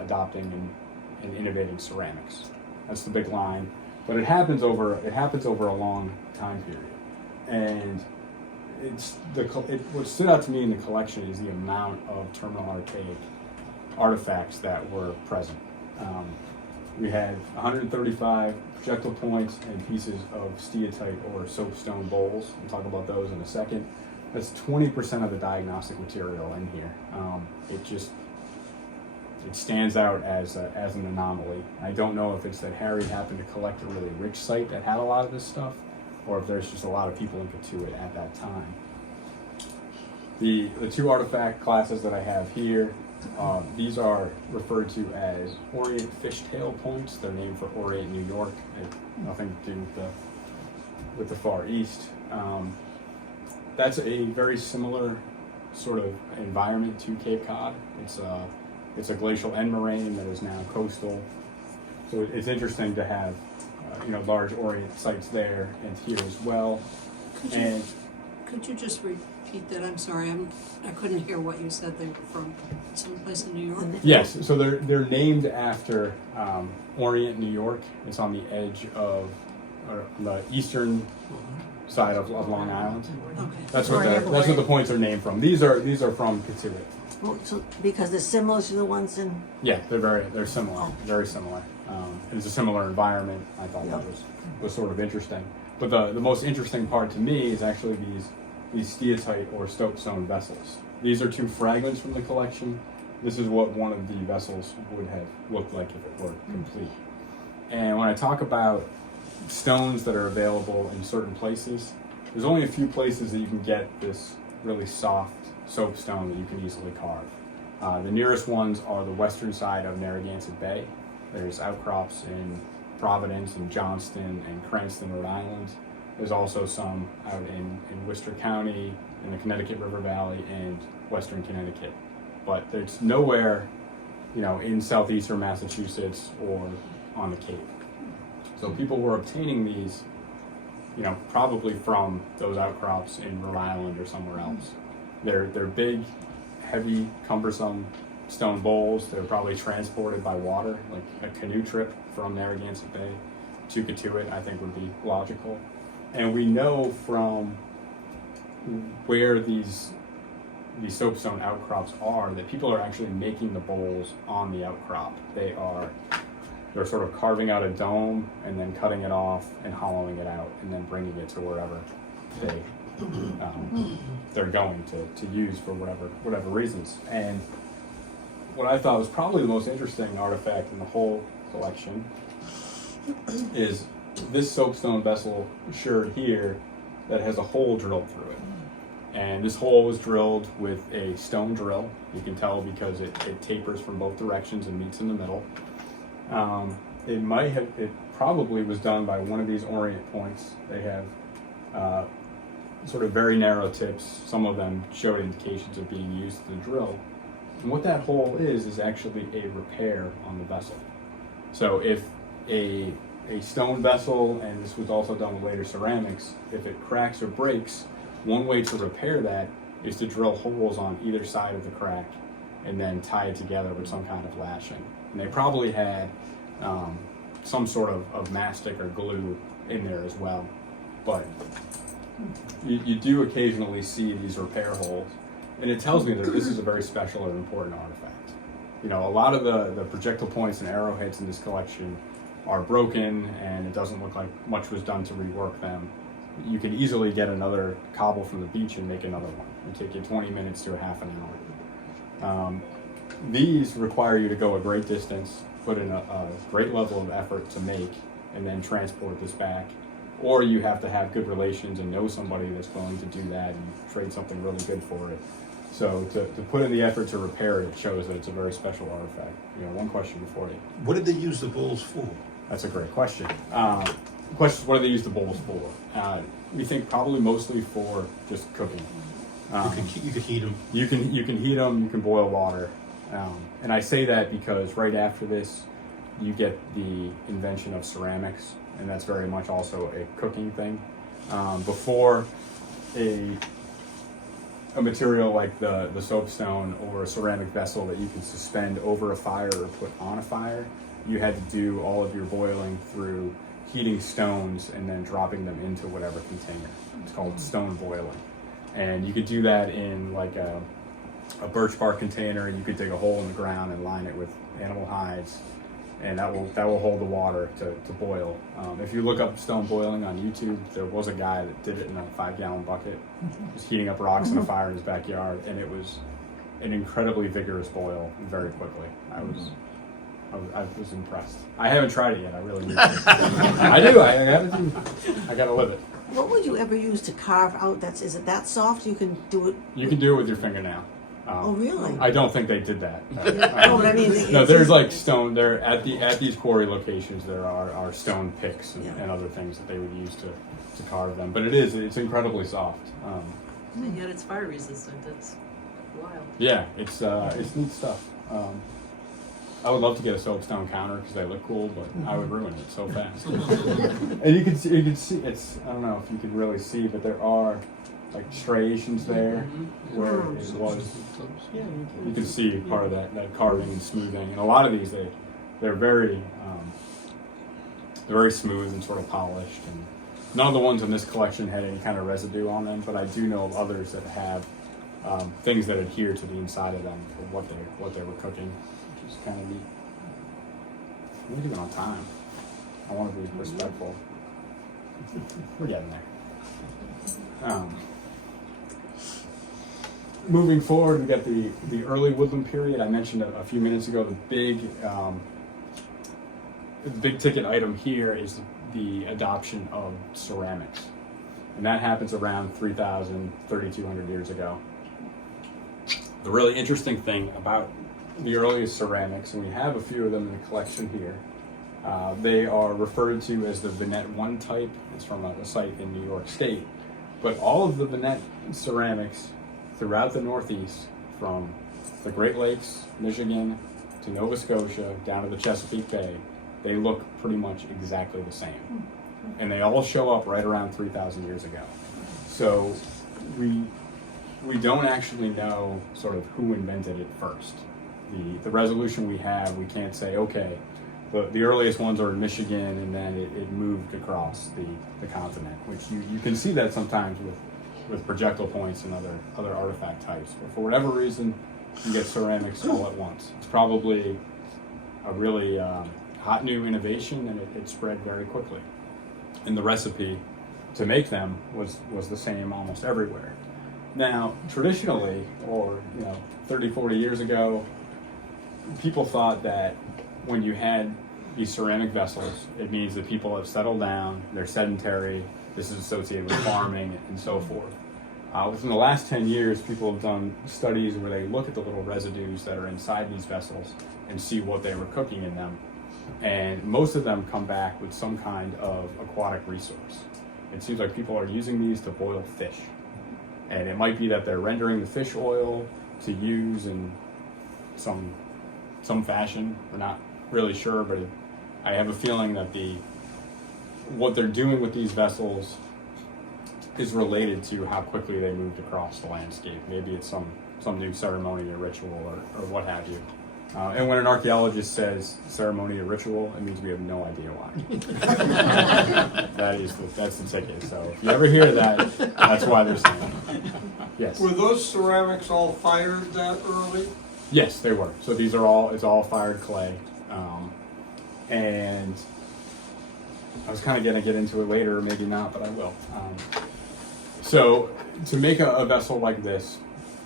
adopting and innovating ceramics. That's the big line. But it happens over a long time period, and what stood out to me in the collection is the amount of terminal Archaic artifacts that were present. We had 135 projectile points and pieces of steatite or soapstone bowls. We'll talk about those in a second. That's 20% of the diagnostic material in here. It stands out as an anomaly. I don't know if it's that Harry happened to collect a really rich site that had a lot of this stuff, or if there's just a lot of people in Cotuit at that time. The 2 artifact classes that I have here These are referred to as Orient fishtail points. They're named for Orient, New York. They have nothing to do with the Far East. That's a very similar sort of environment to Cape Cod. It's a glacial end moraine that is now coastal. So it's interesting to have large Orient sites there and here as well. Could you just repeat that? I'm sorry, I couldn't hear what you said. They were from someplace in New York? Yes, so they're named after Orient, New York. It's on the edge of the eastern side of Long Island. Okay. That's what the points are named from. These are from Cotuit. Well, so, because they're similar to the ones in, Yeah, they're similar, very similar. It's a similar environment. I thought that was sort of interesting. But the most interesting part to me is actually these steatite or soapstone vessels. These are two fragments from the collection. This is what one of the vessels would have looked like if it were complete. And when I talk about stones that are available in certain places, there's only a few places that you can get this really soft soapstone that you can easily carve. The nearest ones are the western side of Narragansett Bay. There's outcrops in Providence and Johnston and Cranston, Rhode Island. There's also some out in Worcester County, in the Connecticut River Valley, and western Connecticut. But there's nowhere, in southeastern Massachusetts or on the Cape. So people were obtaining these, probably from those outcrops in Rhode Island or somewhere else. They're big, heavy, cumbersome stone bowls. They're probably transported by water, like a canoe trip from Narragansett Bay to Cotuit, I think would be logical. And we know from where these soapstone outcrops are that people are actually making the bowls on the outcrop. They're sort of carving out a dome and then cutting it off and hollowing it out and then bringing it to wherever they're going to use for whatever reasons. And what I thought was probably the most interesting artifact in the whole collection is this soapstone vessel sherd here that has a hole drilled through it. And this hole was drilled with a stone drill. You can tell because it tapers from both directions and meets in the middle. It probably was done by one of these Orient points. They have sort of very narrow tips. Some of them showed indications of being used to drill. And what that hole is actually a repair on the vessel. So if a stone vessel, and this was also done with later ceramics, if it cracks or breaks, one way to repair that is to drill holes on either side of the crack and then tie it together with some kind of lashing. And they probably had some sort of mastic or glue in there as well. But you do occasionally see these repair holes. And it tells me that this is a very special and important artifact. A lot of the projectile points and arrowheads in this collection are broken, and it doesn't look like much was done to rework them. You can easily get another cobble from the beach and make another one. It take you 20 minutes to a half an hour. These require you to go a great distance, put in a great level of effort to make, and then transport this back. Or you have to have good relations and know somebody that's willing to do that and trade something really good for it. So to put in the effort to repair it shows that it's a very special artifact. One question before you. What did they use the bowls for? That's a great question. The question is, what do they use the bowls for? We think probably mostly for just cooking. You could heat them. You can heat them. You can boil water. And I say that because right after this, you get the invention of ceramics, and that's very much also a cooking thing. Before a material like the soapstone or a ceramic vessel that you can suspend over a fire or put on a fire, you had to do all of your boiling through heating stones and then dropping them into whatever container. It's called stone boiling. And you could do that in like a birch bark container, and you could dig a hole in the ground and line it with animal hides, and that will hold the water to boil. If you look up stone boiling on YouTube, there was a guy that did it in a 5-gallon bucket, just heating up rocks in a fire in his backyard, and it was an incredibly vigorous boil very quickly. I was impressed. I haven't tried it yet. I really need to. I do. I haven't. I gotta live it. what would you ever use to carve out? Is it that soft you can do it? You can do it with your fingernail. Oh, really? I don't think they did that. Oh, but I mean, No, it's there's just- like stone. There at these quarry locations, there are stone picks Yeah. and other things that they would use to carve them. But it's incredibly soft. And yet it's fire resistant. It's wild. Yeah, it's neat stuff. I would love to get a soapstone counter because they look cool, but I would ruin it so fast. And you can see it's, I don't know if you can really see, but there are like striations there where it was. You can see part of that carving and smoothing, and a lot of these they're very smooth and sort of polished. And none of the ones in this collection had any kind of residue on them, but I do know of others that have things that adhere to the inside of them for what they were cooking, which is kind of neat. We're even on time. I want to be respectful. We're getting there. Moving forward, we got the early woodland period. I mentioned a few minutes ago. The big ticket item here is the adoption of ceramics, and that happens around 3,000, 3,200 years ago. The really interesting thing about the earliest ceramics, and we have a few of them in the collection here, they are referred to as the Vignette 1 type. It's from a site in New York State. But all of the Vignette ceramics throughout the Northeast, from the Great Lakes, Michigan, to Nova Scotia, down to the Chesapeake Bay, they look pretty much exactly the same. And they all show up right around 3,000 years ago. So we don't actually know sort of who invented it first. The resolution we have, we can't say, okay, the earliest ones are in Michigan and then it moved across the continent, which you can see that sometimes with projectile points and other artifact types. But for whatever reason, you get ceramics all at once. It's probably a really hot new innovation, and it spread very quickly. And the recipe to make them was the same almost everywhere. Now, traditionally, or 30, 40 years ago, people thought that when you had these ceramic vessels, it means that people have settled down, they're sedentary, this is associated with farming and so forth. Within the last 10 years, people have done studies where they look at the little residues that are inside these vessels and see what they were cooking in them. And most of them come back with some kind of aquatic resource. It seems like people are using these to boil fish. And it might be that they're rendering the fish oil to use in some fashion. We're not really sure, but I have a feeling that what they're doing with these vessels is related to how quickly they moved across the landscape. Maybe it's some new ceremony or ritual or what have you. And when an archaeologist says ceremony or ritual, it means we have no idea why. That's the ticket. So if you ever hear that, that's why they're saying it. Yes. Were those ceramics all fired that early? Yes, they were. So it's all fired clay. And I was kind of going to get into it later, maybe not, but I will. So to make a vessel like this,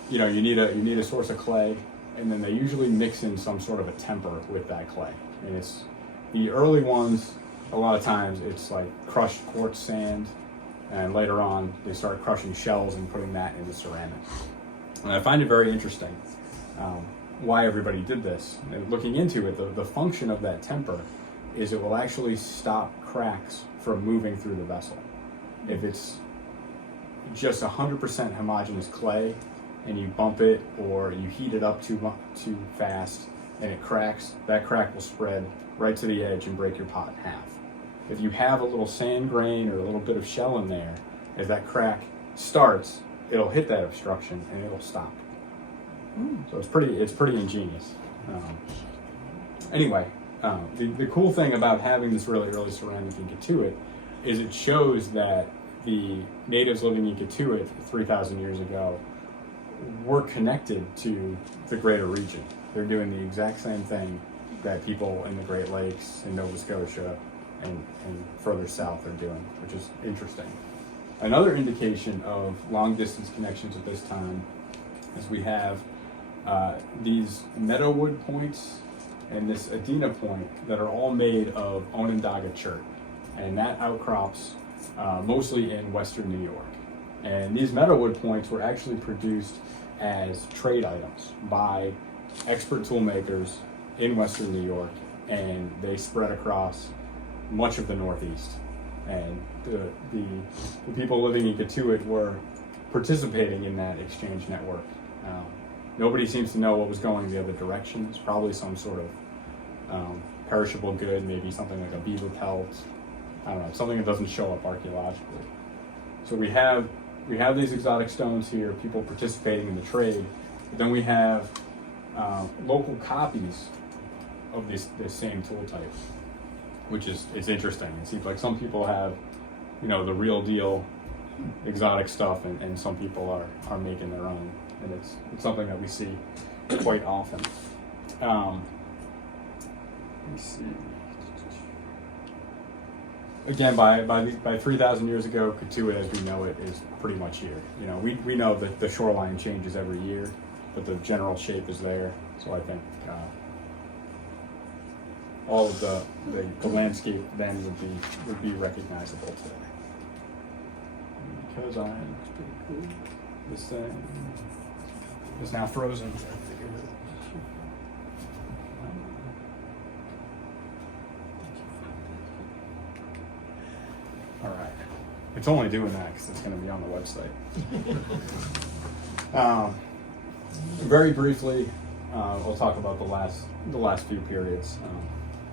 you need a source of clay, and then they usually mix in some sort of a temper with that clay. And it's the early ones. A lot of times it's like crushed quartz sand, and later on they start crushing shells and putting that into ceramic. And I find it very interesting why everybody did this. And looking into it, the function of that temper is it will actually stop cracks from moving through the vessel. If it's just 100% homogeneous clay and you bump it or you heat it up too fast and it cracks, that crack will spread right to the edge and break your pot in half. If you have a little sand grain or a little bit of shell in there, as that crack starts, it'll hit that obstruction and it'll stop. So it's pretty ingenious. Anyway, the cool thing about having this really early ceramic in Cotuit is it shows that the natives living in Cotuit 3,000 years ago were connected to the greater region. They're doing the exact same thing that people in the Great Lakes, in Nova Scotia, and further south are doing, which is interesting. Another indication of long-distance connections at this time is we have these meadowwood points and this Adena point that are all made of Onondaga chert, and that outcrops mostly in western New York. And these meadowwood points were actually produced as trade items by expert tool makers in Western New York, and they spread across much of the Northeast. And the people living in Cotuit were participating in that exchange network. Nobody seems to know what was going the other direction. It's probably some sort of perishable good, maybe something like a beaver pelt. I don't know, something that doesn't show up archaeologically. So we have these exotic stones here, people participating in the trade, but then we have local copies of this same tool type, which is interesting. It seems like some people have, the real deal exotic stuff, and some people are making their own, and it's something that we see quite often. Let me see. Again, by 3,000 years ago, Cotuit as we know it is pretty much here. We know that the shoreline changes every year, but the general shape is there. So I think all of the landscape then would be recognizable today. Because this thing is now frozen. All right, it's only doing that because it's going to be on the website. Very briefly, we'll talk about the last few periods.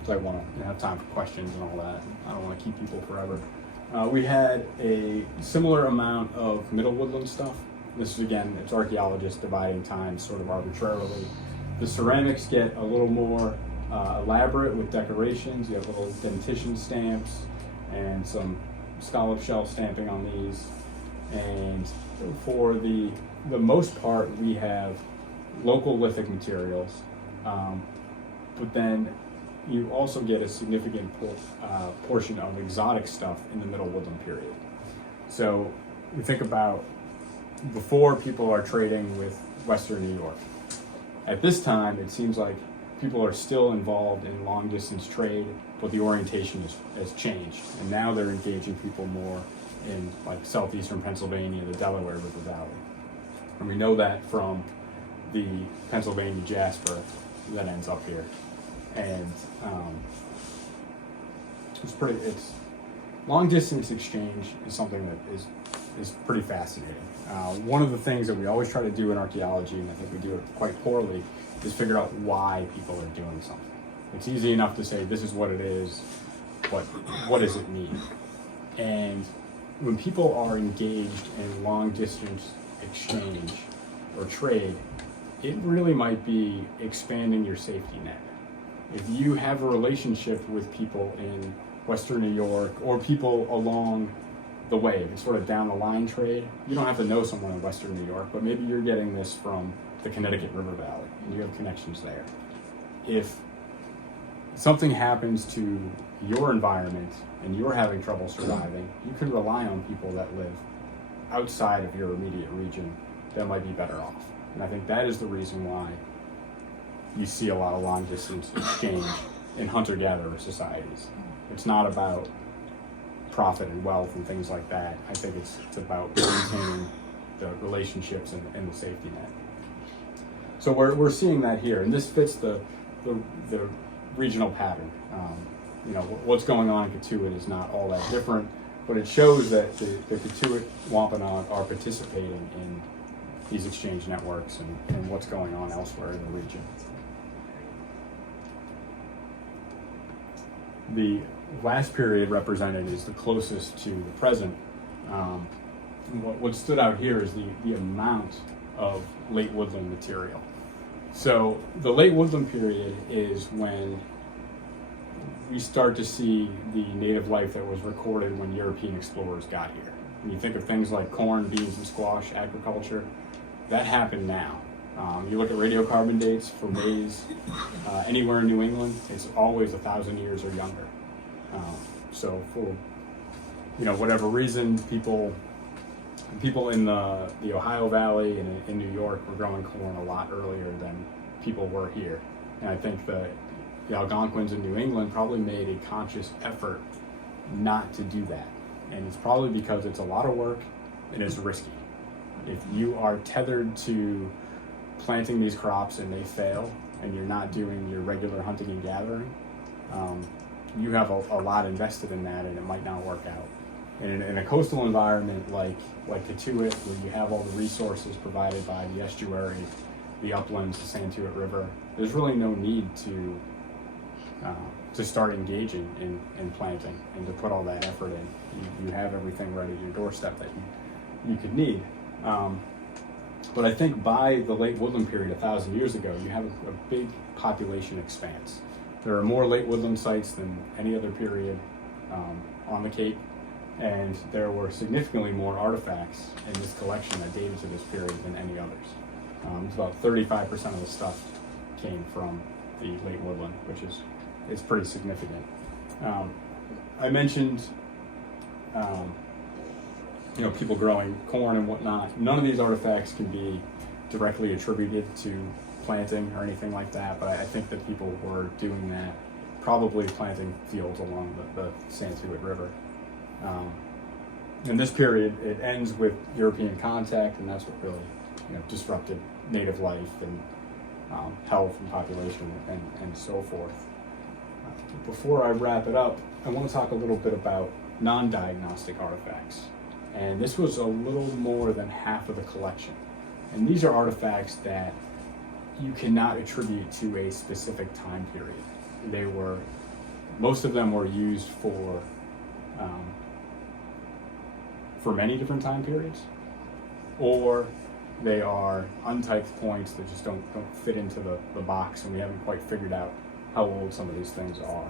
So I want to have time for questions and all that. I don't want to keep people forever. We had a similar amount of Middle Woodland stuff. This is, again, it's archaeologists dividing time sort of arbitrarily. The ceramics get a little more elaborate with decorations. You have little dentition stamps and some scallop shell stamping on these. And for the most part, we have local lithic materials, but then you also get a significant portion of exotic stuff in the Middle Woodland period. So you think about before people are trading with Western New York. At this time, it seems like people are still involved in long distance trade, but the orientation has changed. And now they're engaging people more in like southeastern Pennsylvania, the Delaware River Valley. And we know that from the Pennsylvania jasper that ends up here. And it's long distance exchange is something that is pretty fascinating. One of the things that we always try to do in archaeology, and I think we do it quite poorly, is figure out why people are doing something. It's easy enough to say this is what it is, but what does it mean? And when people are engaged in long distance exchange or trade, it really might be expanding your safety net. If you have a relationship with people in Western New York or people along the way, it's sort of down the line trade, you don't have to know someone in Western New York, but maybe you're getting this from the Connecticut River Valley and you have connections there. If something happens to your environment and you're having trouble surviving, you can rely on people that live outside of your immediate region that might be better off. And I think that is the reason why you see a lot of long distance exchange in hunter-gatherer societies. It's not about profit and wealth and things like that. I think it's about maintaining the relationships and the safety net. So we're seeing that here, and this fits the regional pattern. What's going on in Cotuit is not all that different, but it shows that the Cotuit Wampanoag are participating in these exchange networks and what's going on elsewhere in the region. The last period represented is the closest to the present. What stood out here is the amount of late woodland material. So the late woodland period is when we start to see the native life that was recorded when European explorers got here. When you think of things like corn, beans, and squash agriculture, that happened now. You look at radiocarbon dates for maize anywhere in New England, it's always 1,000 years or younger. So for whatever reason, people in the Ohio Valley and in New York were growing corn a lot earlier than people were here. And I think the Algonquins in New England probably made a conscious effort not to do that. And it's probably because it's a lot of work and it's risky. if you are tethered to planting these crops and they fail, and you're not doing your regular hunting and gathering, you have a lot invested in that, and it might not work out. And in a coastal environment like Cotuit, where you have all the resources provided by the estuary, the uplands, the Santuit River, there's really no need to start engaging in planting and to put all that effort in. You have everything right at your doorstep that you could need. But I think by the late woodland period, 1,000 years ago, you have a big population expanse. There are more late woodland sites than any other period on the Cape, and there were significantly more artifacts in this collection that dated to this period than any others. It's about 35% of the stuff came from the late woodland, which is pretty significant. I mentioned people growing corn and whatnot. None of these artifacts can be directly attributed to planting or anything like that, but I think that people were doing that, probably planting fields along the Santuit River. In this period, it ends with European contact, and that's what really disrupted native life and health and population and so forth. Before I wrap it up, I want to talk a little bit about non-diagnostic artifacts. And this was a little more than half of the collection. And these are artifacts that you cannot attribute to a specific time period. Most of them were used for many different time periods, or they are untyped points that just don't fit into the box, and we haven't quite figured out how old some of these things are.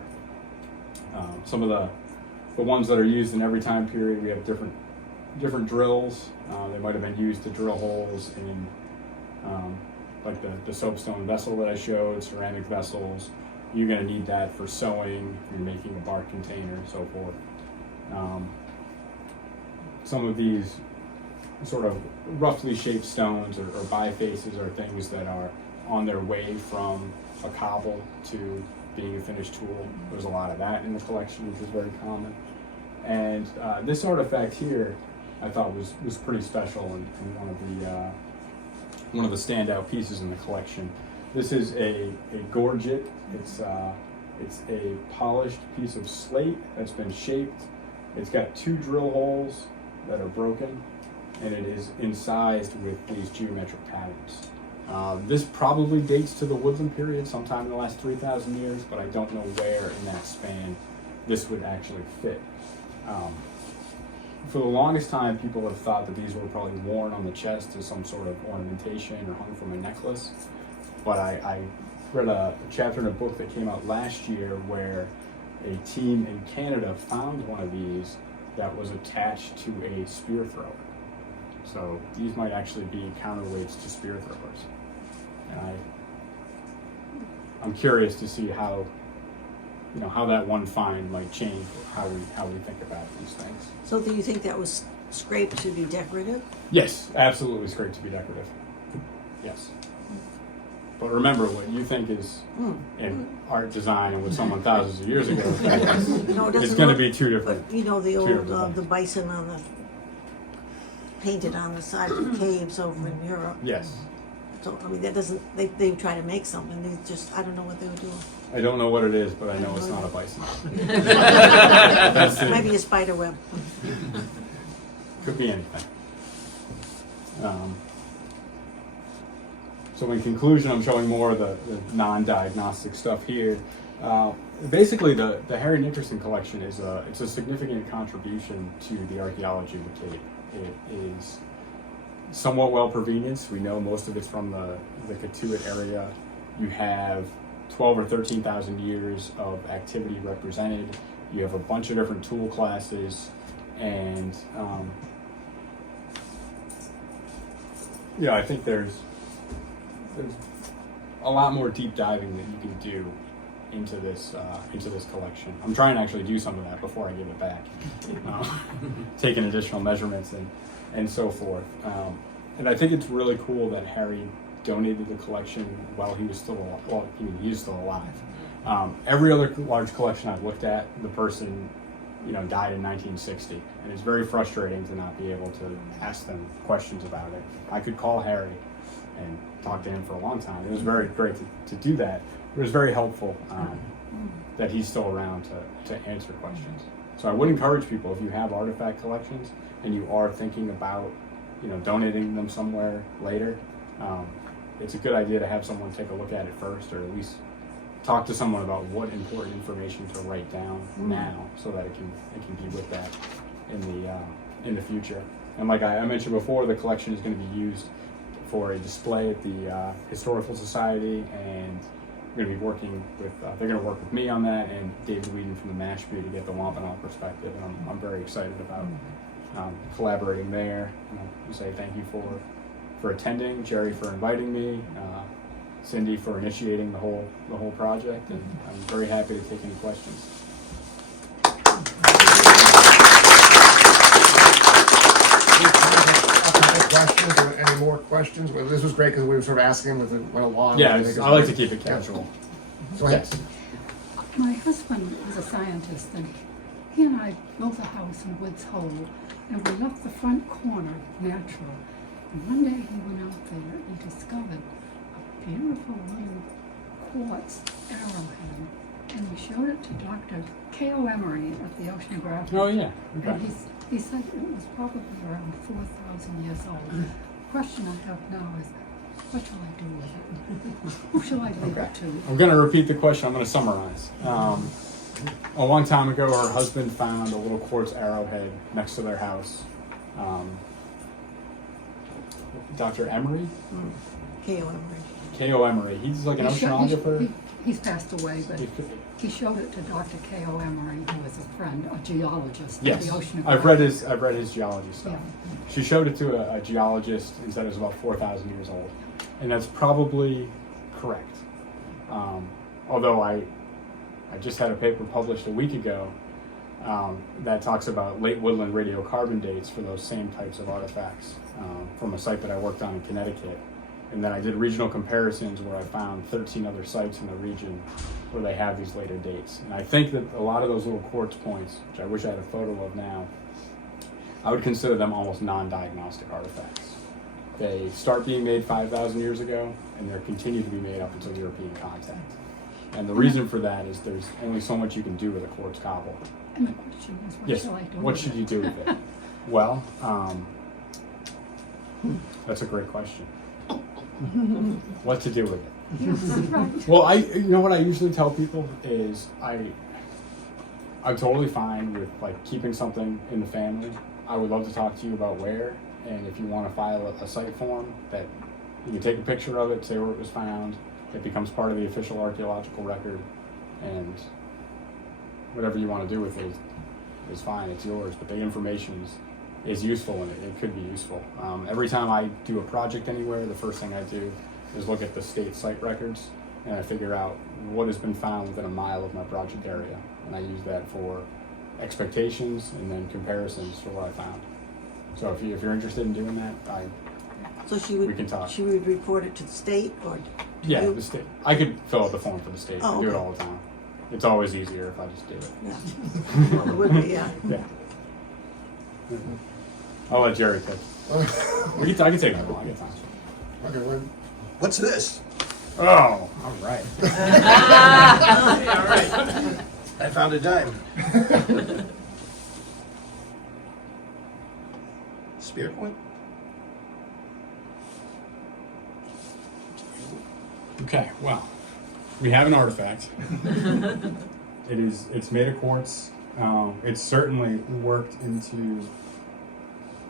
Some of the ones that are used in every time period, we have different drills. They might have been used to drill holes in like the soapstone vessel that I showed, ceramic vessels. You're going to need that for sewing, if you're making a bark container, and so forth. Some of these sort of roughly shaped stones or bifaces are things that are on their way from a cobble to being a finished tool. There's a lot of that in the collection, which is very common. And this artifact here, I thought was pretty special and one of the standout pieces in the collection. This is a gorget. It's a polished piece of slate that's been shaped. It's got 2 drill holes that are broken, and it is incised with these geometric patterns. This probably dates to the woodland period, sometime in the last 3,000 years, but I don't know where in that span this would actually fit. For the longest time, people have thought that these were probably worn on the chest as some sort of ornamentation or hung from a necklace. But I read a chapter in a book that came out last year where a team in Canada found one of these that was attached to a spear thrower. So these might actually be counterweights to spear throwers. And I'm curious to see how that one find might change how we think about these things. So do you think that was scraped to be decorative? Yes, absolutely scraped to be decorative. Yes. But remember, what you think is in art design and what someone thousands of years ago is going to be two different. But the two old different the bison painted on the side of the caves over in Europe. Yes. So that doesn't. They try to make something. They just I don't know what they were doing. I don't know what it is, but I know it's not a bison. Maybe a spider web. Could be anything. So in conclusion, I'm showing more of the non-diagnostic stuff here. Basically, the Harry Nickerson collection it's a significant contribution to the archaeology of the Cape. It is somewhat well provenanced. We know most of it's from the Cotuit area. You have 12 or 13,000 years of activity represented. You have a bunch of different tool classes, and I think there's a lot more deep diving that you can do into this collection. I'm trying to actually do some of that before I give it back, taking additional measurements and so forth. And I think it's really cool that Harry donated the collection while he was still alive. Well, he was still alive. Every other large collection I've looked at, the person died in 1960, and it's very frustrating to not be able to ask them questions about it. I could call Harry and talk to him for a long time. It was very great to do that. It was very helpful that he's still around to answer questions. So I would encourage people, if you have artifact collections and you are thinking about donating them somewhere later, it's a good idea to have someone take a look at it first, or at least talk to someone about what important information to write down now, so that it can be with that in the future. And like I mentioned before, the collection is going to be used for a display at the Historical Society, and we're going to be working with they're going to work with me on that, and David Whedon from the Mashpee to get the Wampanoag perspective, and I'm very excited about collaborating there. And I say thank you for attending, Jerry for inviting me, Cindy for initiating the whole project, and I'm very happy to take any questions. Questions or any more questions? Well, this was great because we were sort of asking as it went along. Yeah, I think I like to keep it casual. Go ahead. Yes. My husband was a scientist, and he and I built a house in Woods Hole, and we left the front corner natural. And one day he went out there and he discovered a beautiful little quartz arrowhead, and he showed it to Dr. K.O. Emery at the Oceanographic. Oh yeah. Okay. And he said it was probably around 4,000 years old. The question I have now is, what shall I do with it? Who shall I leave it to? I'm going to repeat the question. I'm going to summarize. A long time ago, her husband found a little quartz arrowhead next to their house. Dr. Emery? K.O. Emery. K.O. Emery. He's like an oceanographer. He's passed away, but he showed it to Dr. K.O. Emery, who was a friend, a geologist Yes, at the Oceanographic. I've read his geology stuff. Yeah. She showed it to a geologist and said it was about 4,000 years old, and that's probably correct. Although I just had a paper published a week ago that talks about late woodland radiocarbon dates for those same types of artifacts from a site that I worked on in Connecticut. And then I did regional comparisons where I found 13 other sites in the region where they have these later dates. And I think that a lot of those little quartz points, which I wish I had a photo of now, I would consider them almost non-diagnostic artifacts. They start being made 5,000 years ago, and they're continued to be made up until European contact. And the reason for that is there's only so much you can do with a quartz cobble. And the question is, what Yes, shall I do what with should it? you do with it? Well, that's a great question. What to do with it? Yes, right. Well, you know what I usually tell people is I'm totally fine with like keeping something in the family. I would love to talk to you about where, and if you want to file a site form that you can take a picture of it, say where it was found. It becomes part of the official archaeological record, and whatever you want to do with it is fine. It's yours, but the information is useful, and it could be useful. Every time I do a project anywhere, the first thing I do is look at the state site records, and I figure out what has been found within a mile of my project area, and I use that for expectations and then comparisons for what I found. So if you're interested in doing that, So we can talk. she would report it to the state, or to Yeah, you? the state. I could fill out the form for the state. Oh, I do it okay. all the time. It's always easier if I just do it. Yeah. It would be, yeah. Yeah. I'll let Jerry pick. I can take that one. I get time. Okay, well, What's this? Oh, all right. I found a dime. Spear point? Okay. Well, we have an artifact. It's made of quartz. It's certainly worked into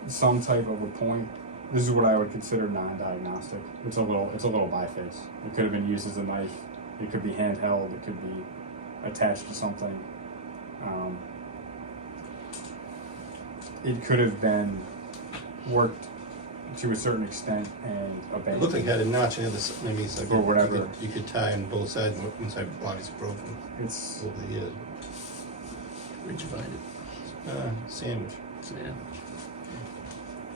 some type of a point. This is what I would consider non-diagnostic. It's a little biface. It could have been used as a knife. It could be handheld. It could be attached to something. It could have been worked to a certain extent and It abandoned. looked like it had a notch in it, maybe it's like Or whatever. You could tie on both sides once the body's broken It's over the years. Where'd you find it? Sandwich. Yeah.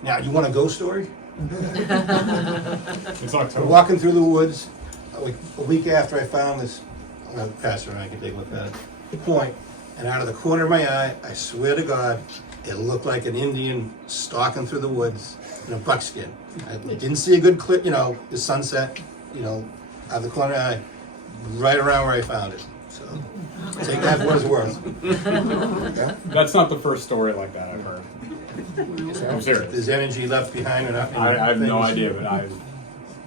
Now, you want a ghost story? it's We're October. walking through the woods, like a week after I found this, Pastor and I can take a look at it. The point, And out of the corner of my eye, I swear to God, it looked like an Indian stalking through the woods in a buckskin. I didn't see a good clip, you know, the sunset, you know, out of the corner of my eye, right around where I found it. So take that for what it's worth. That's not the first story like that I've heard. I'm serious. There's energy left behind or not. I have no idea, but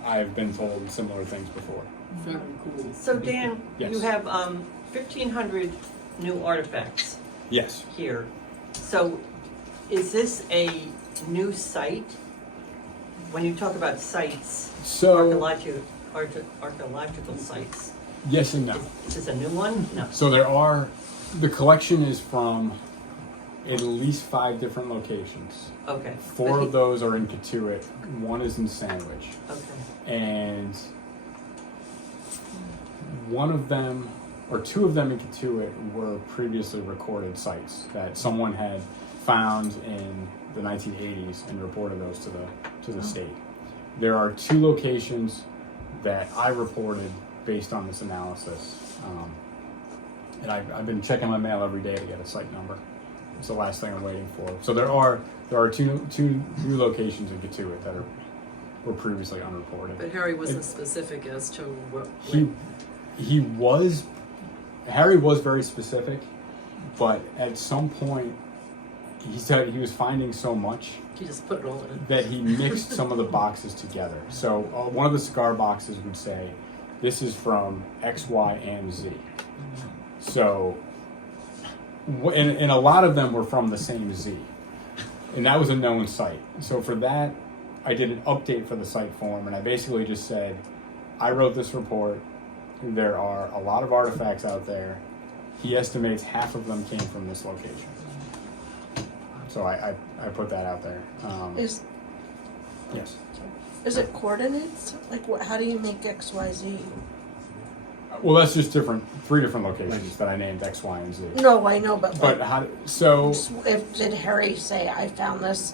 I've been told similar things before. Very cool. So Dan, Yes. you have 1,500 new artifacts Yes. here. So is this a new site? When you talk about sites, So archaeological sites, yes and no. is this a new one? No. So the collection is from at least 5 different locations. Okay. 4 of those are in Cotuit, 1 is in Sandwich. Okay. And 1 of them, or 2 of them in Cotuit, were previously recorded sites that someone had found in the 1980s and reported those to the state. There are 2 locations that I reported based on this analysis, and I've been checking my mail every day to get a site number. It's the last thing I'm waiting for. So there are two new locations in Cotuit that were previously unreported. But Harry wasn't specific as to what. Harry was very specific, but at some point he said he was finding so much He just put it all in. that he mixed some of the boxes together. So one of the cigar boxes would say, this is from X, Y, and Z. So, and a lot of them were from the same Z. And that was a known site. So for that, I did an update for the site form, and I basically just said, I wrote this report. There are a lot of artifacts out there. He estimates half of them came from this location. So I put that out there. Is Yes. it coordinates? Like, what? How do you make X, Y, Z? Well, that's just 3 different locations that I named X, Y, and Z. No, I know, but But like, so did Harry say I found this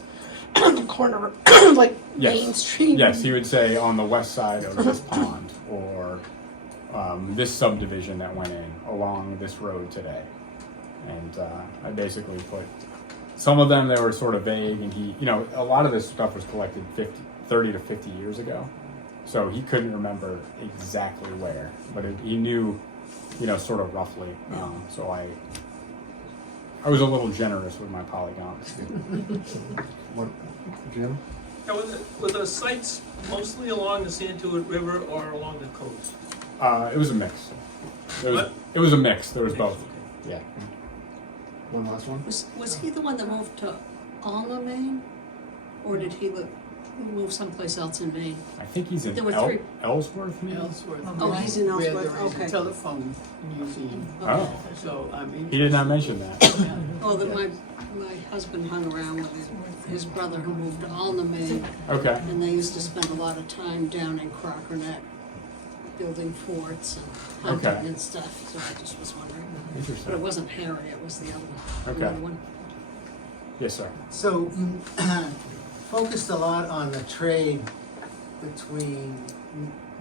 on the corner of like Yes. Main Street? yes, he would say on the west side of this pond, or this subdivision that went in along this road today. And I basically put some of them, they were sort of vague, and he, a lot of this stuff was collected 30 to 50 years ago. So he couldn't remember exactly where, but he knew, sort of roughly. So I was a little generous with my polygons. What, Jim? Now, were the sites mostly along the Santuit River or along the coast? It was a mix. What? It was a mix. There was both. Yeah. One last one? Was he the one that moved to Alma, Maine? Or did he move someplace else in Maine? I think he's in There were 3. Ellsworth, maybe? Elsewhere. Oh, he's in Where Ellsworth, there is okay. a telephone museum. Oh, So, I mean. he did not mention that. Oh, my husband hung around with his brother who moved to Alma, Maine, Okay. and they used to spend a lot of time down in Crockernet building forts and hunting Okay. and stuff, so I just was wondering. But it Interesting. wasn't Harry, it was the other Okay. one. Yes, sir. So you focused a lot on the trade between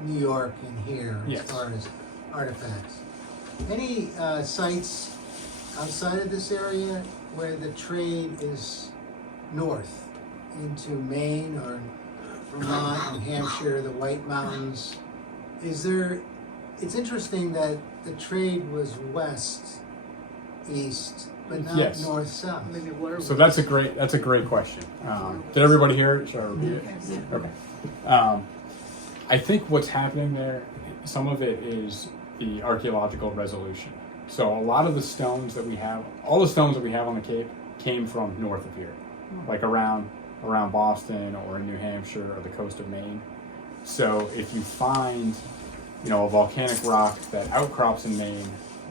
New York and here as Yes. far as artifacts. Any sites outside of this area where the trade is north into Maine or Vermont, New Hampshire, the White Mountains? It's interesting that the trade was west, east, but not Yes. north, south. Maybe water. So that's a great question. Did everybody hear it? Should I repeat it? Okay. I think what's happening there, some of it is the archaeological resolution. So a lot of the stones that we have, all the stones that we have on the Cape, came from north of here, like around Boston or in New Hampshire or the coast of Maine. So if you find, a volcanic rock that outcrops in Maine,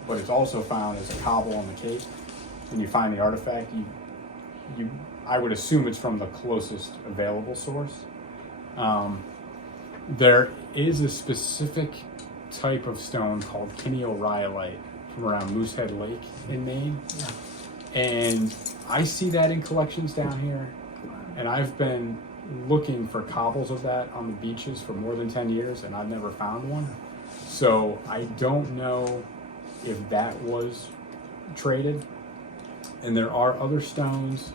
but it's also found as a cobble on the Cape, and you find the artifact, I would assume it's from the closest available source. There is a specific type of stone called kineorhyolite from around Moosehead Lake in Maine. And I see that in collections down here. And I've been looking for cobbles of that on the beaches for more than 10 years, and I've never found one. So I don't know if that was traded, and there are other stones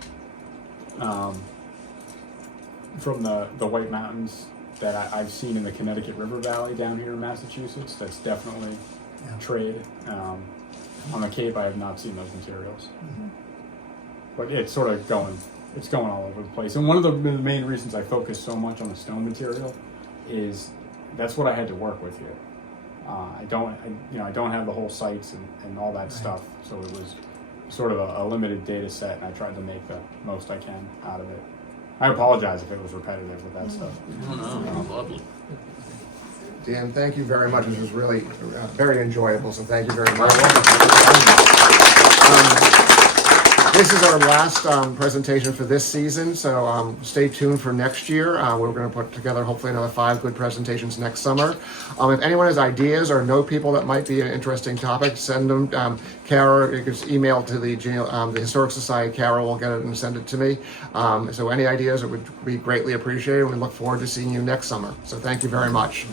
from the White Mountains that I've seen in the Connecticut River Valley down here in Massachusetts. That's definitely Yeah. trade. On the Cape, I have not seen those materials, but it's sort of going all over the place. And one of the main reasons I focus so much on the stone material is that's what I had to work with here. I don't have the whole sites and all that stuff, so it was sort of a limited data set, and I tried to make the most I can out of it. I apologize if it was repetitive with that stuff. No, no, lovely. Dan, thank you very much. This was really very enjoyable, so thank you very much. This is our last presentation for this season, so stay tuned for next year. We're going to put together hopefully another 5 good presentations next summer. If anyone has ideas or know people that might be an interesting topic, send them. Kara, you can just email to the Historic Society. Kara will get it and send it to me. So any ideas, it would be greatly appreciated. We look forward to seeing you next summer. So thank you very much.